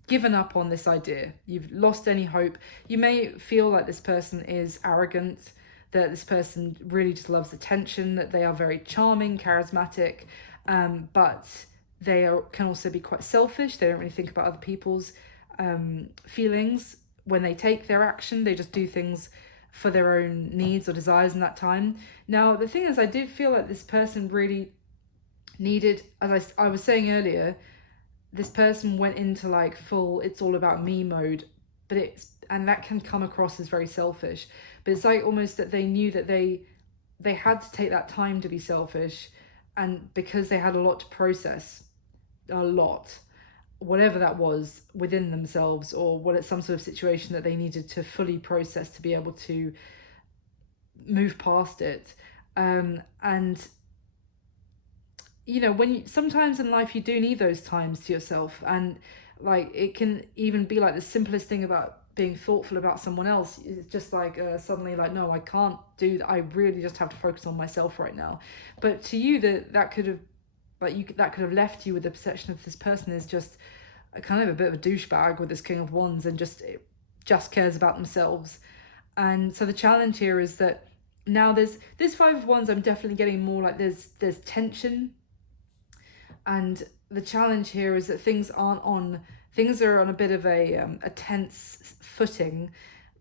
given up on this idea. You've lost any hope. You may feel like this person is arrogant, that this person really just loves attention, that they are very charming, charismatic, but they can also be quite selfish. They don't really think about other people's feelings when they take their action. They just do things for their own needs or desires in that time. Now, the thing is, I did feel like this person really needed, as I was saying earlier, this person went into like full it's all about me mode, and that can come across as very selfish, but it's like almost that they knew that they had to take that time to be selfish, and because they had a lot to process, whatever that was within themselves, or what it's some sort of situation that they needed to fully process to be able to move past it. And you know, sometimes in life you do need those times to yourself, and like it can even be like the simplest thing about being thoughtful about someone else. It's just like suddenly like, no, I can't do that. I really just have to focus on myself right now. But to you, that could have left you with the perception of this person is just a kind of a bit of a douchebag with this King of Wands, and just cares about themselves. And so the challenge here is that now there's this Five of Wands. I'm definitely getting more like there's tension. And the challenge here is that things are on a bit of a tense footing,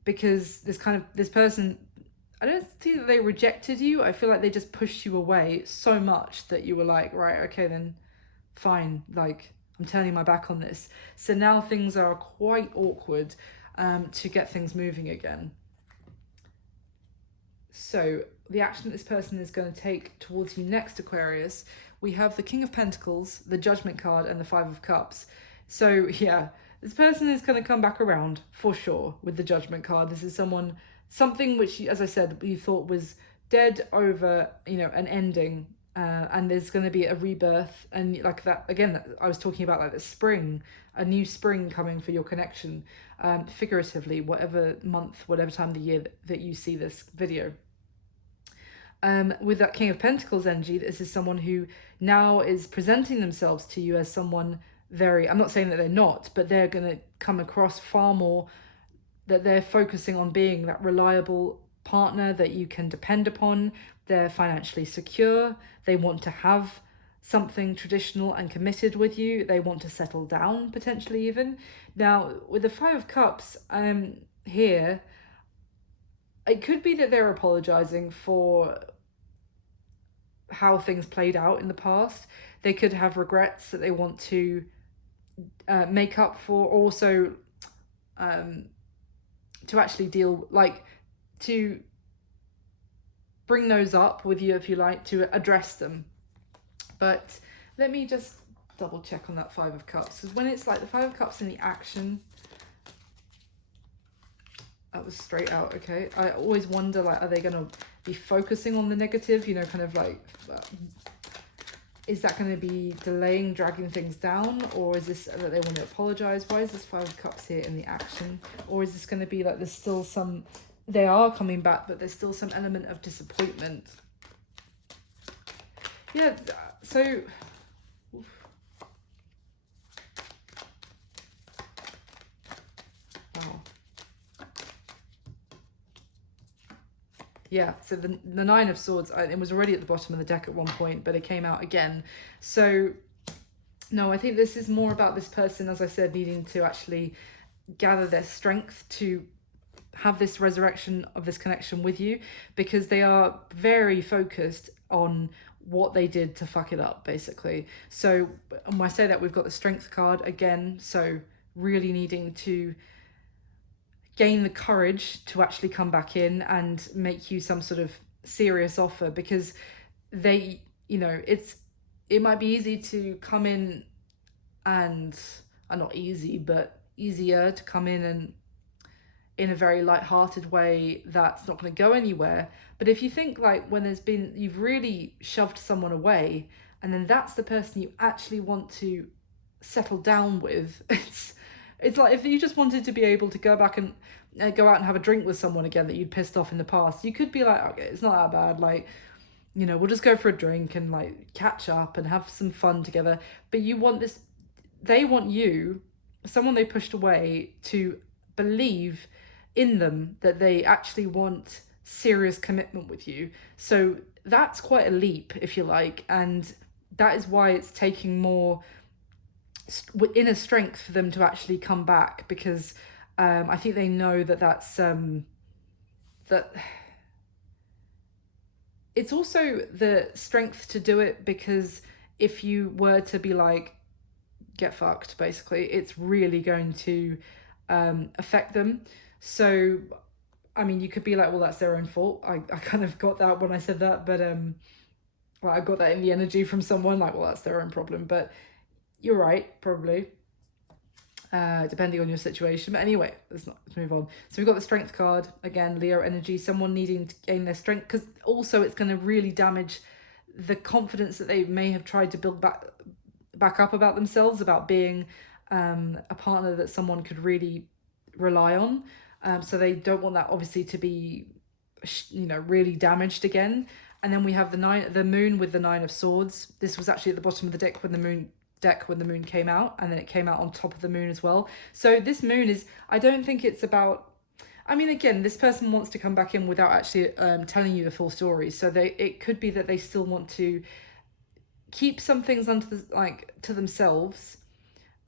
because this person, I don't see that they rejected you. I feel like they just pushed you away so much that you were like, right, okay, then fine, like I'm turning my back on this. So now things are quite awkward to get things moving again. So the action that this person is going to take towards you next, Aquarius, we have the King of Pentacles, the Judgment card, and the Five of Cups. So yeah, this person is going to come back around for sure with the Judgment card. This is something which, as I said, you thought was dead, over, an ending, and there's going to be a rebirth. And like that, again, I was talking about like the spring, a new spring coming for your connection, figuratively, whatever month, whatever time of the year that you see this video. With that King of Pentacles energy, this is someone who now is presenting themselves to you as someone I'm not saying that they're not, but they're going to come across far more that they're focusing on being that reliable partner that you can depend upon. They're financially secure. They want to have something traditional and committed with you. They want to settle down, potentially even. Now, with the Five of Cups here, it could be that they're apologizing for how things played out in the past. They could have regrets that they want to make up for, also to actually to bring those up with you, if you like, to address them. But let me just double check on that Five of Cups, because when it's like the Five of Cups in the action, that was straight out. Okay, I always wonder, like, are they going to be focusing on the negative, you know, kind of like, is that going to be delaying, dragging things down, or is this that they want to apologize? Why is this Five of Cups here in the action? Or is this going to be like there's still some, they are coming back, but there's still some element of disappointment? Yeah, so yeah, so the Nine of Swords, it was already at the bottom of the deck at one point, but it came out again. So, no, I think this is more about this person, as I said, needing to actually gather their strength to have this resurrection of this connection with you, because they are very focused on what they did to fuck it up, basically. So when I say that, we've got the Strength card again, so really needing to gain the courage to actually come back in and make you some sort of serious offer, because they, you know, it might be easy to come in and not easy, but easier to come in and in a very light-hearted way that's not going to go anywhere. But if you think like when you've really shoved someone away, and then that's the person you actually want to settle down with, it's like if you just wanted to be able to go back and go out and have a drink with someone again that you'd pissed off in the past, you could be like, okay, it's not that bad, like, you know, we'll just go for a drink and like catch up and have some fun together. But you want this, they want you, someone they pushed away, to believe in them that they actually want serious commitment with you. So that's quite a leap, if you like, and that is why it's taking more inner strength for them to actually come back, because I think they know that that's that it's also the strength to do it, because if you were to be like, get fucked, basically, it's really going to affect them. So I mean, you could be like, well, that's their own fault. I kind of got that when I said that, but well, I got that in the energy from someone, like, well, that's their own problem. But you're right, probably, depending on your situation. But anyway, let's move on. So we've got the Strength card again, Leo energy, someone needing to gain their strength, because also it's going to really damage the confidence that they may have tried to build back up about themselves, about being a partner that someone could really rely on. So they don't want that, obviously, to be, you know, really damaged again. And then we have the moon with the Nine of Swords. This was actually at the bottom of the deck when the moon came out, and then it came out on top of the moon as well. So this moon is, I don't think it's about, I mean, again, this person wants to come back in without actually telling you the full story. So it could be that they still want to keep some things to themselves,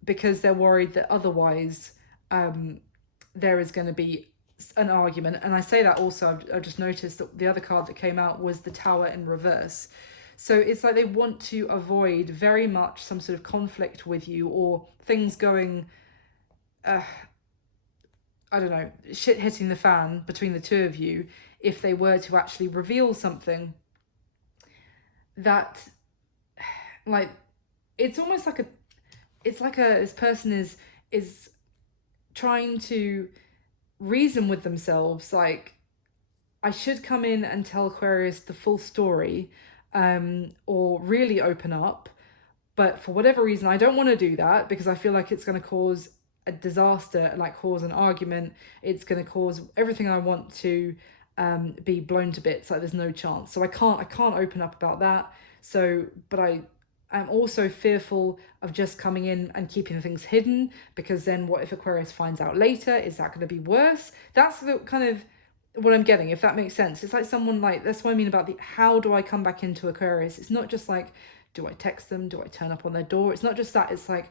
because they're worried that otherwise there is going to be an argument. And I say that also, I've just noticed that the other card that came out was the Tower in reverse. So it's like they want to avoid very much some sort of conflict with you, or things going, I don't know, shit hitting the fan between the two of you, if they were to actually reveal something that, like, it's almost like this person is trying to reason with themselves, like, I should come in and tell Aquarius the full story, or really open up, but for whatever reason I don't want to do that, because I feel like it's going to cause a disaster, like cause an argument. It's going to cause everything I want to be blown to bits, like there's no chance. So I can't open up about that. So, but I'm also fearful of just coming in and keeping things hidden, because then what if Aquarius finds out later? Is that going to be worse? That's the kind of what I'm getting, if that makes sense. It's like someone, like, that's what I mean about how do I come back into Aquarius? It's not just like, do I text them? Do I turn up on their door? It's not just that. It's like,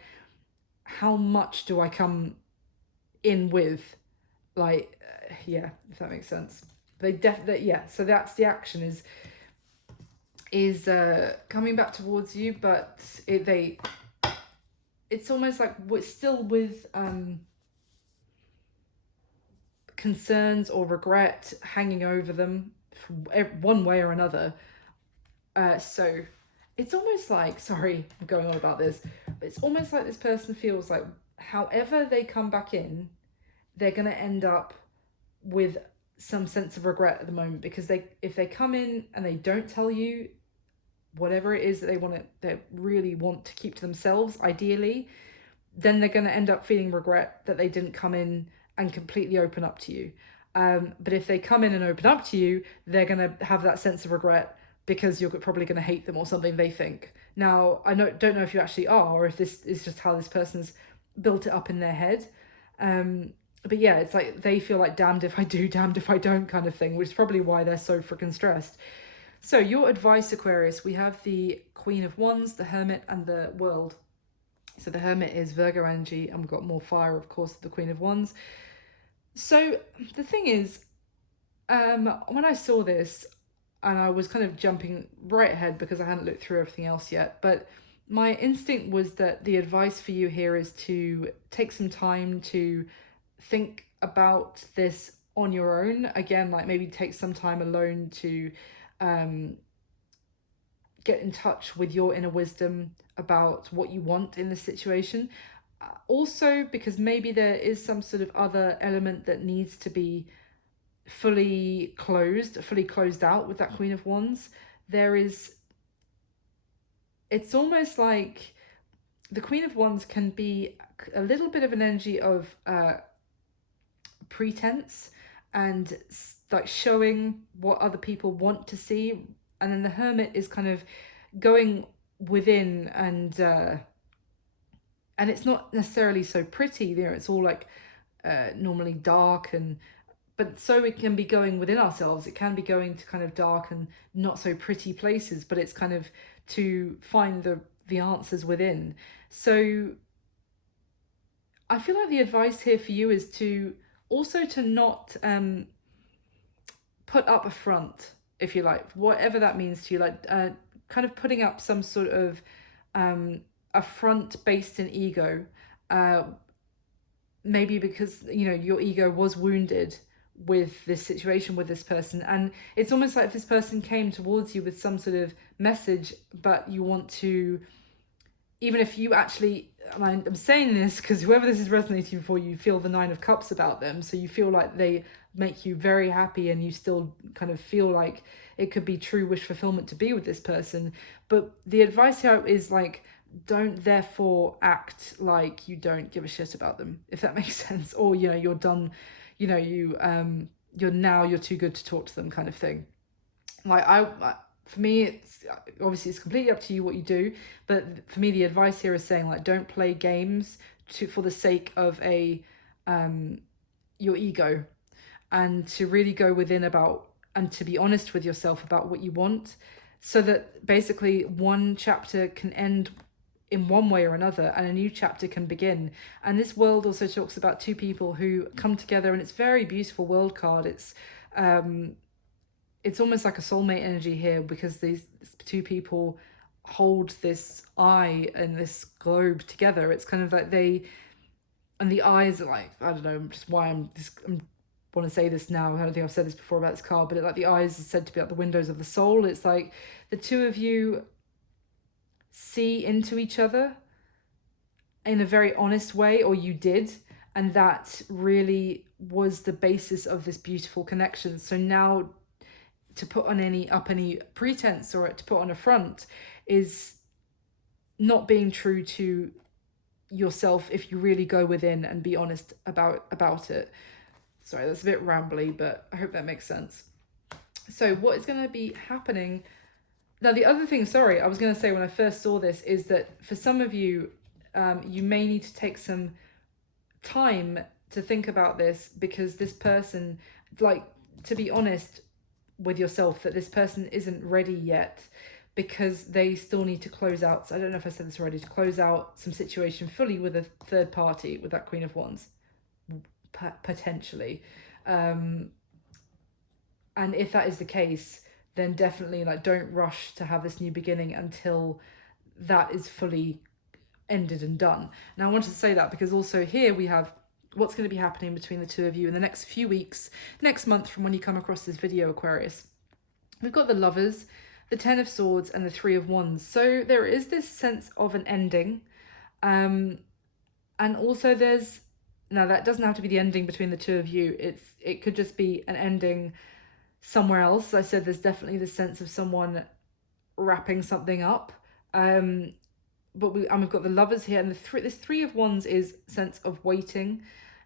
how much do I come in with? Like, yeah, if that makes sense. They definitely, yeah. So that's the action is coming back towards you, but it's almost like we're still with concerns or regret hanging over them one way or another. So it's almost like, sorry, I'm going on about this, but it's almost like this person feels like however they come back in, they're going to end up with some sense of regret at the moment, because if they come in and they don't tell you whatever it is that they really want to keep to themselves, ideally, then they're going to end up feeling regret that they didn't come in and completely open up to you. But if they come in and open up to you, they're going to have that sense of regret because you're probably going to hate them or something, they think. Now, I don't know if you actually are, or if this is just how this person's built it up in their head. But yeah, it's like they feel like damned if I do, damned if I don't kind of thing, which is probably why they're so freaking stressed. So your advice, Aquarius, we have the Queen of Wands, the Hermit, and the World. So the Hermit is Virgo energy, and we've got more fire, of course, the Queen of Wands. So the thing is, when I saw this, and I was kind of jumping right ahead because I hadn't looked through everything else yet, but my instinct was that the advice for you here is to take some time to think about this on your own. Again, like maybe take some time alone to get in touch with your inner wisdom about what you want in this situation. Also, because maybe there is some sort of other element that needs to be fully closed out with that Queen of Wands. It's almost like the Queen of Wands can be a little bit of an energy of pretense and like showing what other people want to see, and then the Hermit is kind of going within, and it's not necessarily so pretty, you know, it's all like normally dark, and but so it can be going within ourselves, it can be going to kind of dark and not so pretty places, but it's kind of to find the answers within. So I feel like the advice here for you is to also to not put up a front, if you like, whatever that means to you, like kind of putting up some sort of a front based in ego, maybe because, you know, your ego was wounded with this situation with this person, and it's almost like if this person came towards you with some sort of message, but you want to, even if you actually, I'm saying this because whoever this is resonating for, you feel the Nine of Cups about them, so you feel like they make you very happy, and you still kind of feel like it could be true wish fulfillment to be with this person. But the advice here is like, don't therefore act like you don't give a shit about them, if that makes sense, or, you know, you're done, you know, you're too good to talk to them kind of thing. Like for me, it's obviously it's completely up to you what you do, but for me the advice here is saying like, don't play games for the sake of your ego, and to really go within about, and to be honest with yourself about what you want, so that basically one chapter can end in one way or another and a new chapter can begin. And this World also talks about two people who come together, and it's very beautiful world card. It's almost like a soulmate energy here, because these two people hold this eye and this globe together. It's kind of like and the eyes are like, I don't know, just why I'm want to say this now, I don't think I've said this before about this card, but like the eyes are said to be like the windows of the soul. It's like the two of you see into each other in a very honest way, or you did, and that really was the basis of this beautiful connection. So now to put on any pretense or to put on a front is not being true to yourself if you really go within and be honest about it. Sorry, that's a bit rambly, but I hope that makes sense. So what is going to be happening now? The other thing, sorry, I was going to say when I first saw this, is that for some of you, you may need to take some time to think about this, because this person, like, to be honest with yourself, that this person isn't ready yet, because they still need to close out. So I don't know if I said this already, to close out some situation fully with a third party, with that Queen of Wands, potentially. And if that is the case, then definitely like don't rush to have this new beginning until that is fully ended and done. Now I wanted to say that because also here we have what's going to be happening between the two of you in the next few weeks, next month from when you come across this video, Aquarius. We've got the Lovers. the Ten of Swords and the Three of Wands. So there is this sense of an ending. And also there's, now that doesn't have to be the ending between the two of you. It could just be an ending somewhere else. I said there's definitely this sense of someone wrapping something up. But we've got the Lovers here, and this Three of Wands is sense of waiting.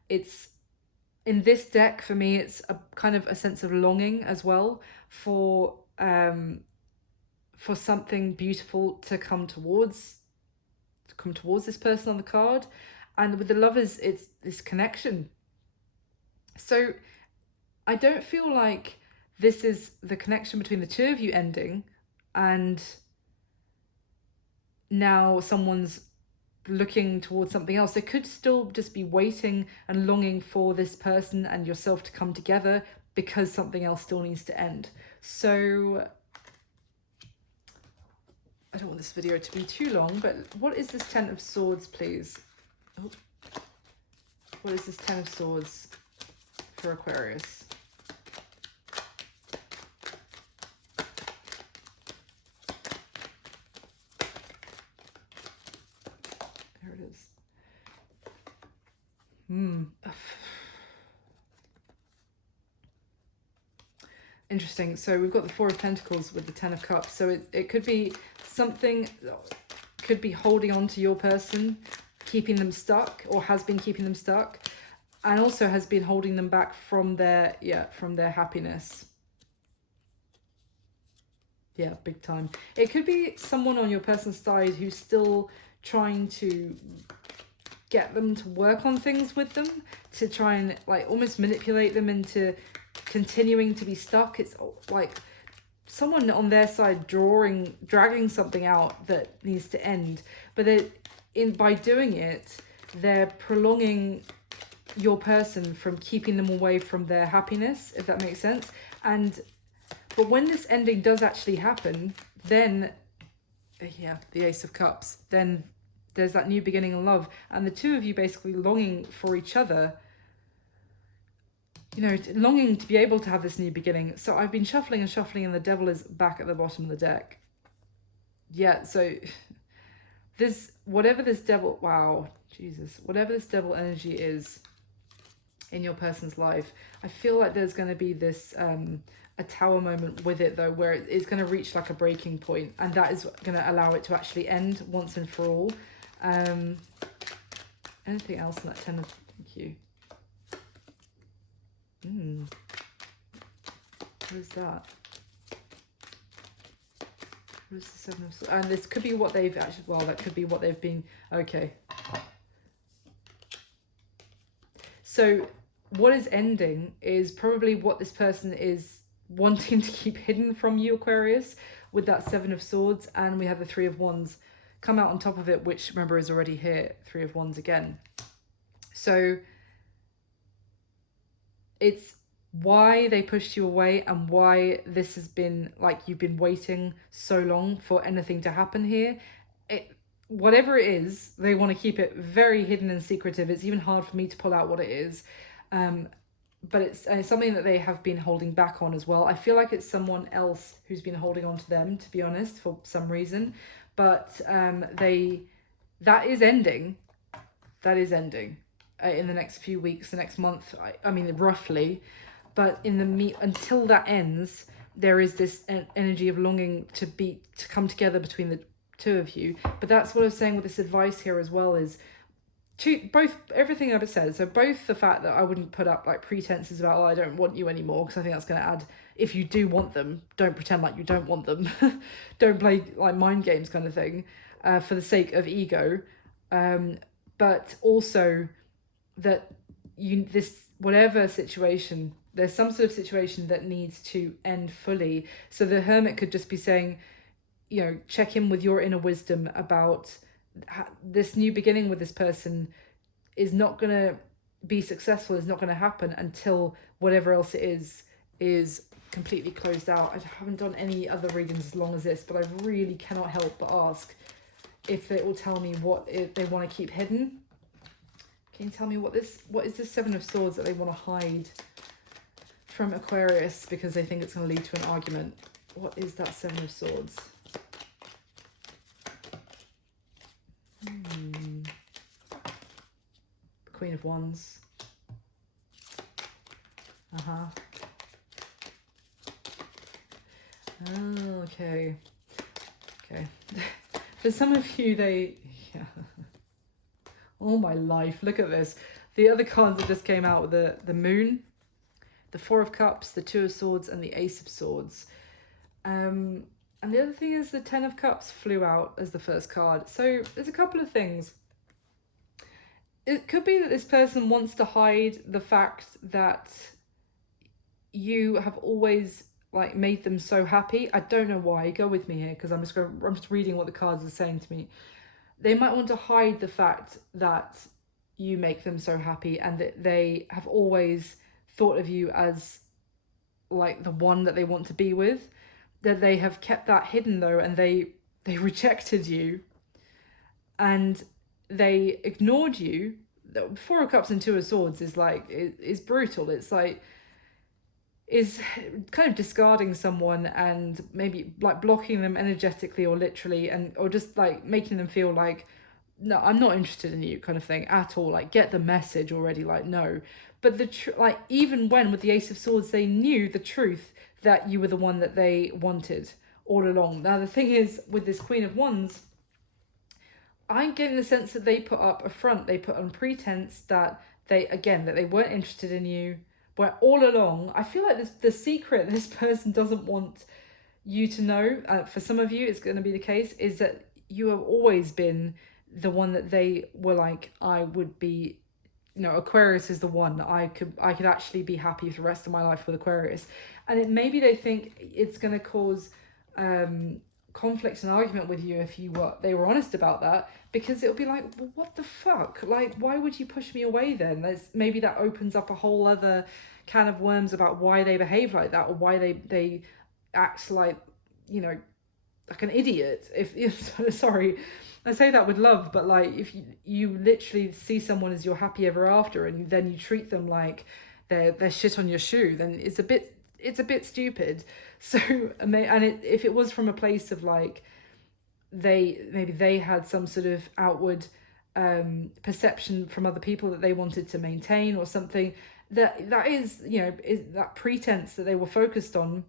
It's, in this deck for me, it's a kind of a sense of longing as well for something beautiful to come towards this person on the card. And with the Lovers, it's this connection. So I don't feel like this is the connection between the two of you ending and now someone's looking towards something else. They could still just be waiting and longing for this person and yourself to come together because something else still needs to end. So I don't want this video to be too long, but what is this Ten of Swords, please? Oh. What is this Ten of Swords for Aquarius? There it is. Interesting. So we've got the Four of Pentacles with the Ten of Cups. So it could be something, could be holding on to your person, keeping them stuck, or has been keeping them stuck, and also has been holding them back from their happiness. Yeah, big time. It could be someone on your person's side who's still trying to get them to work on things with them, to try and like almost manipulate them into continuing to be stuck. It's like someone on their side dragging something out that needs to end, but by doing it, they're prolonging your person from keeping them away from their happiness, if that makes sense. But when this ending does actually happen, then yeah, the Ace of Cups, then there's that new beginning in love, and the two of you basically longing for each other, you know, longing to be able to have this new beginning. So I've been shuffling and shuffling, and the Devil is back at the bottom of the deck. Yeah, so whatever this Devil, wow, Jesus, whatever this Devil energy is in your person's life, I feel like there's going to be this a Tower moment with it, though, where it's going to reach like a breaking point, and that is going to allow it to actually end once and for all. Anything else in that Ten of, thank you. What is that? What is the Seven of Swords? And this could be what they've actually, well, that could be what they've been, okay. So what is ending is probably what this person is wanting to keep hidden from you, Aquarius, with that Seven of Swords, and we have the Three of Wands come out on top of it, which remember is already here, Three of Wands again. So it's why they pushed you away, and why this has been like you've been waiting so long for anything to happen here. Whatever it is, they want to keep it very hidden and secretive. It's even hard for me to pull out what it is. But it's something that they have been holding back on as well. I feel like it's someone else who's been holding on to them, to be honest, for some reason. But that is ending. That is ending in the next few weeks, the next month. I mean, roughly. But until that ends, there is this energy of longing to come together between the two of you. But that's what I was saying with this advice here as well, is both everything I've said. So both the fact that I wouldn't put up like pretenses about, oh, I don't want you anymore, because I think that's going to add, if you do want them, don't pretend like you don't want them. Don't play like mind games kind of thing for the sake of ego. But also that whatever situation, there's some sort of situation that needs to end fully. So the Hermit could just be saying, you know, check in with your inner wisdom about this new beginning with this person is not going to be successful, is not going to happen until whatever else it is completely closed out. I haven't done any other readings as long as this, but I really cannot help but ask if it will tell me what they want to keep hidden. Can you tell me what is this Seven of Swords that they want to hide from Aquarius because they think it's going to lead to an argument? What is that Seven of Swords? Queen of Wands. Oh, okay. Okay. For some of you, yeah. All my life, look at this. The other cards that just came out with the Moon, the Four of Cups, the Two of Swords, and the Ace of Swords. And the other thing is the Ten of Cups flew out as the first card. So there's a couple of things. It could be that this person wants to hide the fact that you have always like made them so happy. I don't know why. Go with me here, because I'm just reading what the cards are saying to me. They might want to hide the fact that you make them so happy, and that they have always thought of you as like the one that they want to be with. That they have kept that hidden though, and they rejected you, and they ignored you. The Four of Cups and Two of Swords is like is brutal. It's like is kind of discarding someone and maybe like blocking them energetically or literally, and or just like making them feel like, no, I'm not interested in you kind of thing at all. Like, get the message already, like, no. But like, even when with the Ace of Swords, they knew the truth that you were the one that they wanted all along. Now, the thing is, with this Queen of Wands, I'm getting the sense that they put up a front. They put on pretense that that they weren't interested in you. Where all along, I feel like the secret this person doesn't want you to know, for some of you, it's going to be the case, is that you have always been the one that they were like, I would be, Aquarius is the one. I could actually be happy for the rest of my life with Aquarius. And maybe they think it's going to cause conflict and argument with you if they were honest about that, because it'll be like, well, what the fuck? Like, why would you push me away then? Maybe that opens up a whole other can of worms about why they behave like that, or why they act like, like an idiot. If sorry, I say that with love, but like, if you literally see someone as your happy ever after, and then you treat them like they're shit on your shoe, then it's a bit stupid. So, if it was from a place of like, they had some sort of outward perception from other people that they wanted to maintain or something, that is that pretense that they were focused on.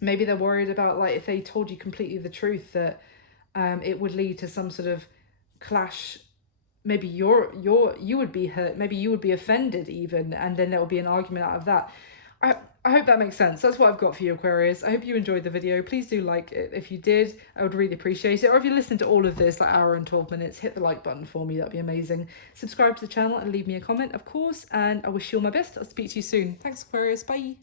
Maybe they're worried about, like, if they told you completely the truth, that it would lead to some sort of clash. Maybe you would be hurt, maybe you would be offended even, and then there will be an argument out of that. I hope that makes sense. That's what I've got for you, Aquarius. I hope you enjoyed the video. Please do like it. If you did, I would really appreciate it. Or if you listened to all of this, like hour and 12 minutes, hit the like button for me. That'd be amazing. Subscribe to the channel and leave me a comment, of course. And I wish you all my best. I'll speak to you soon. Thanks, Aquarius. Bye.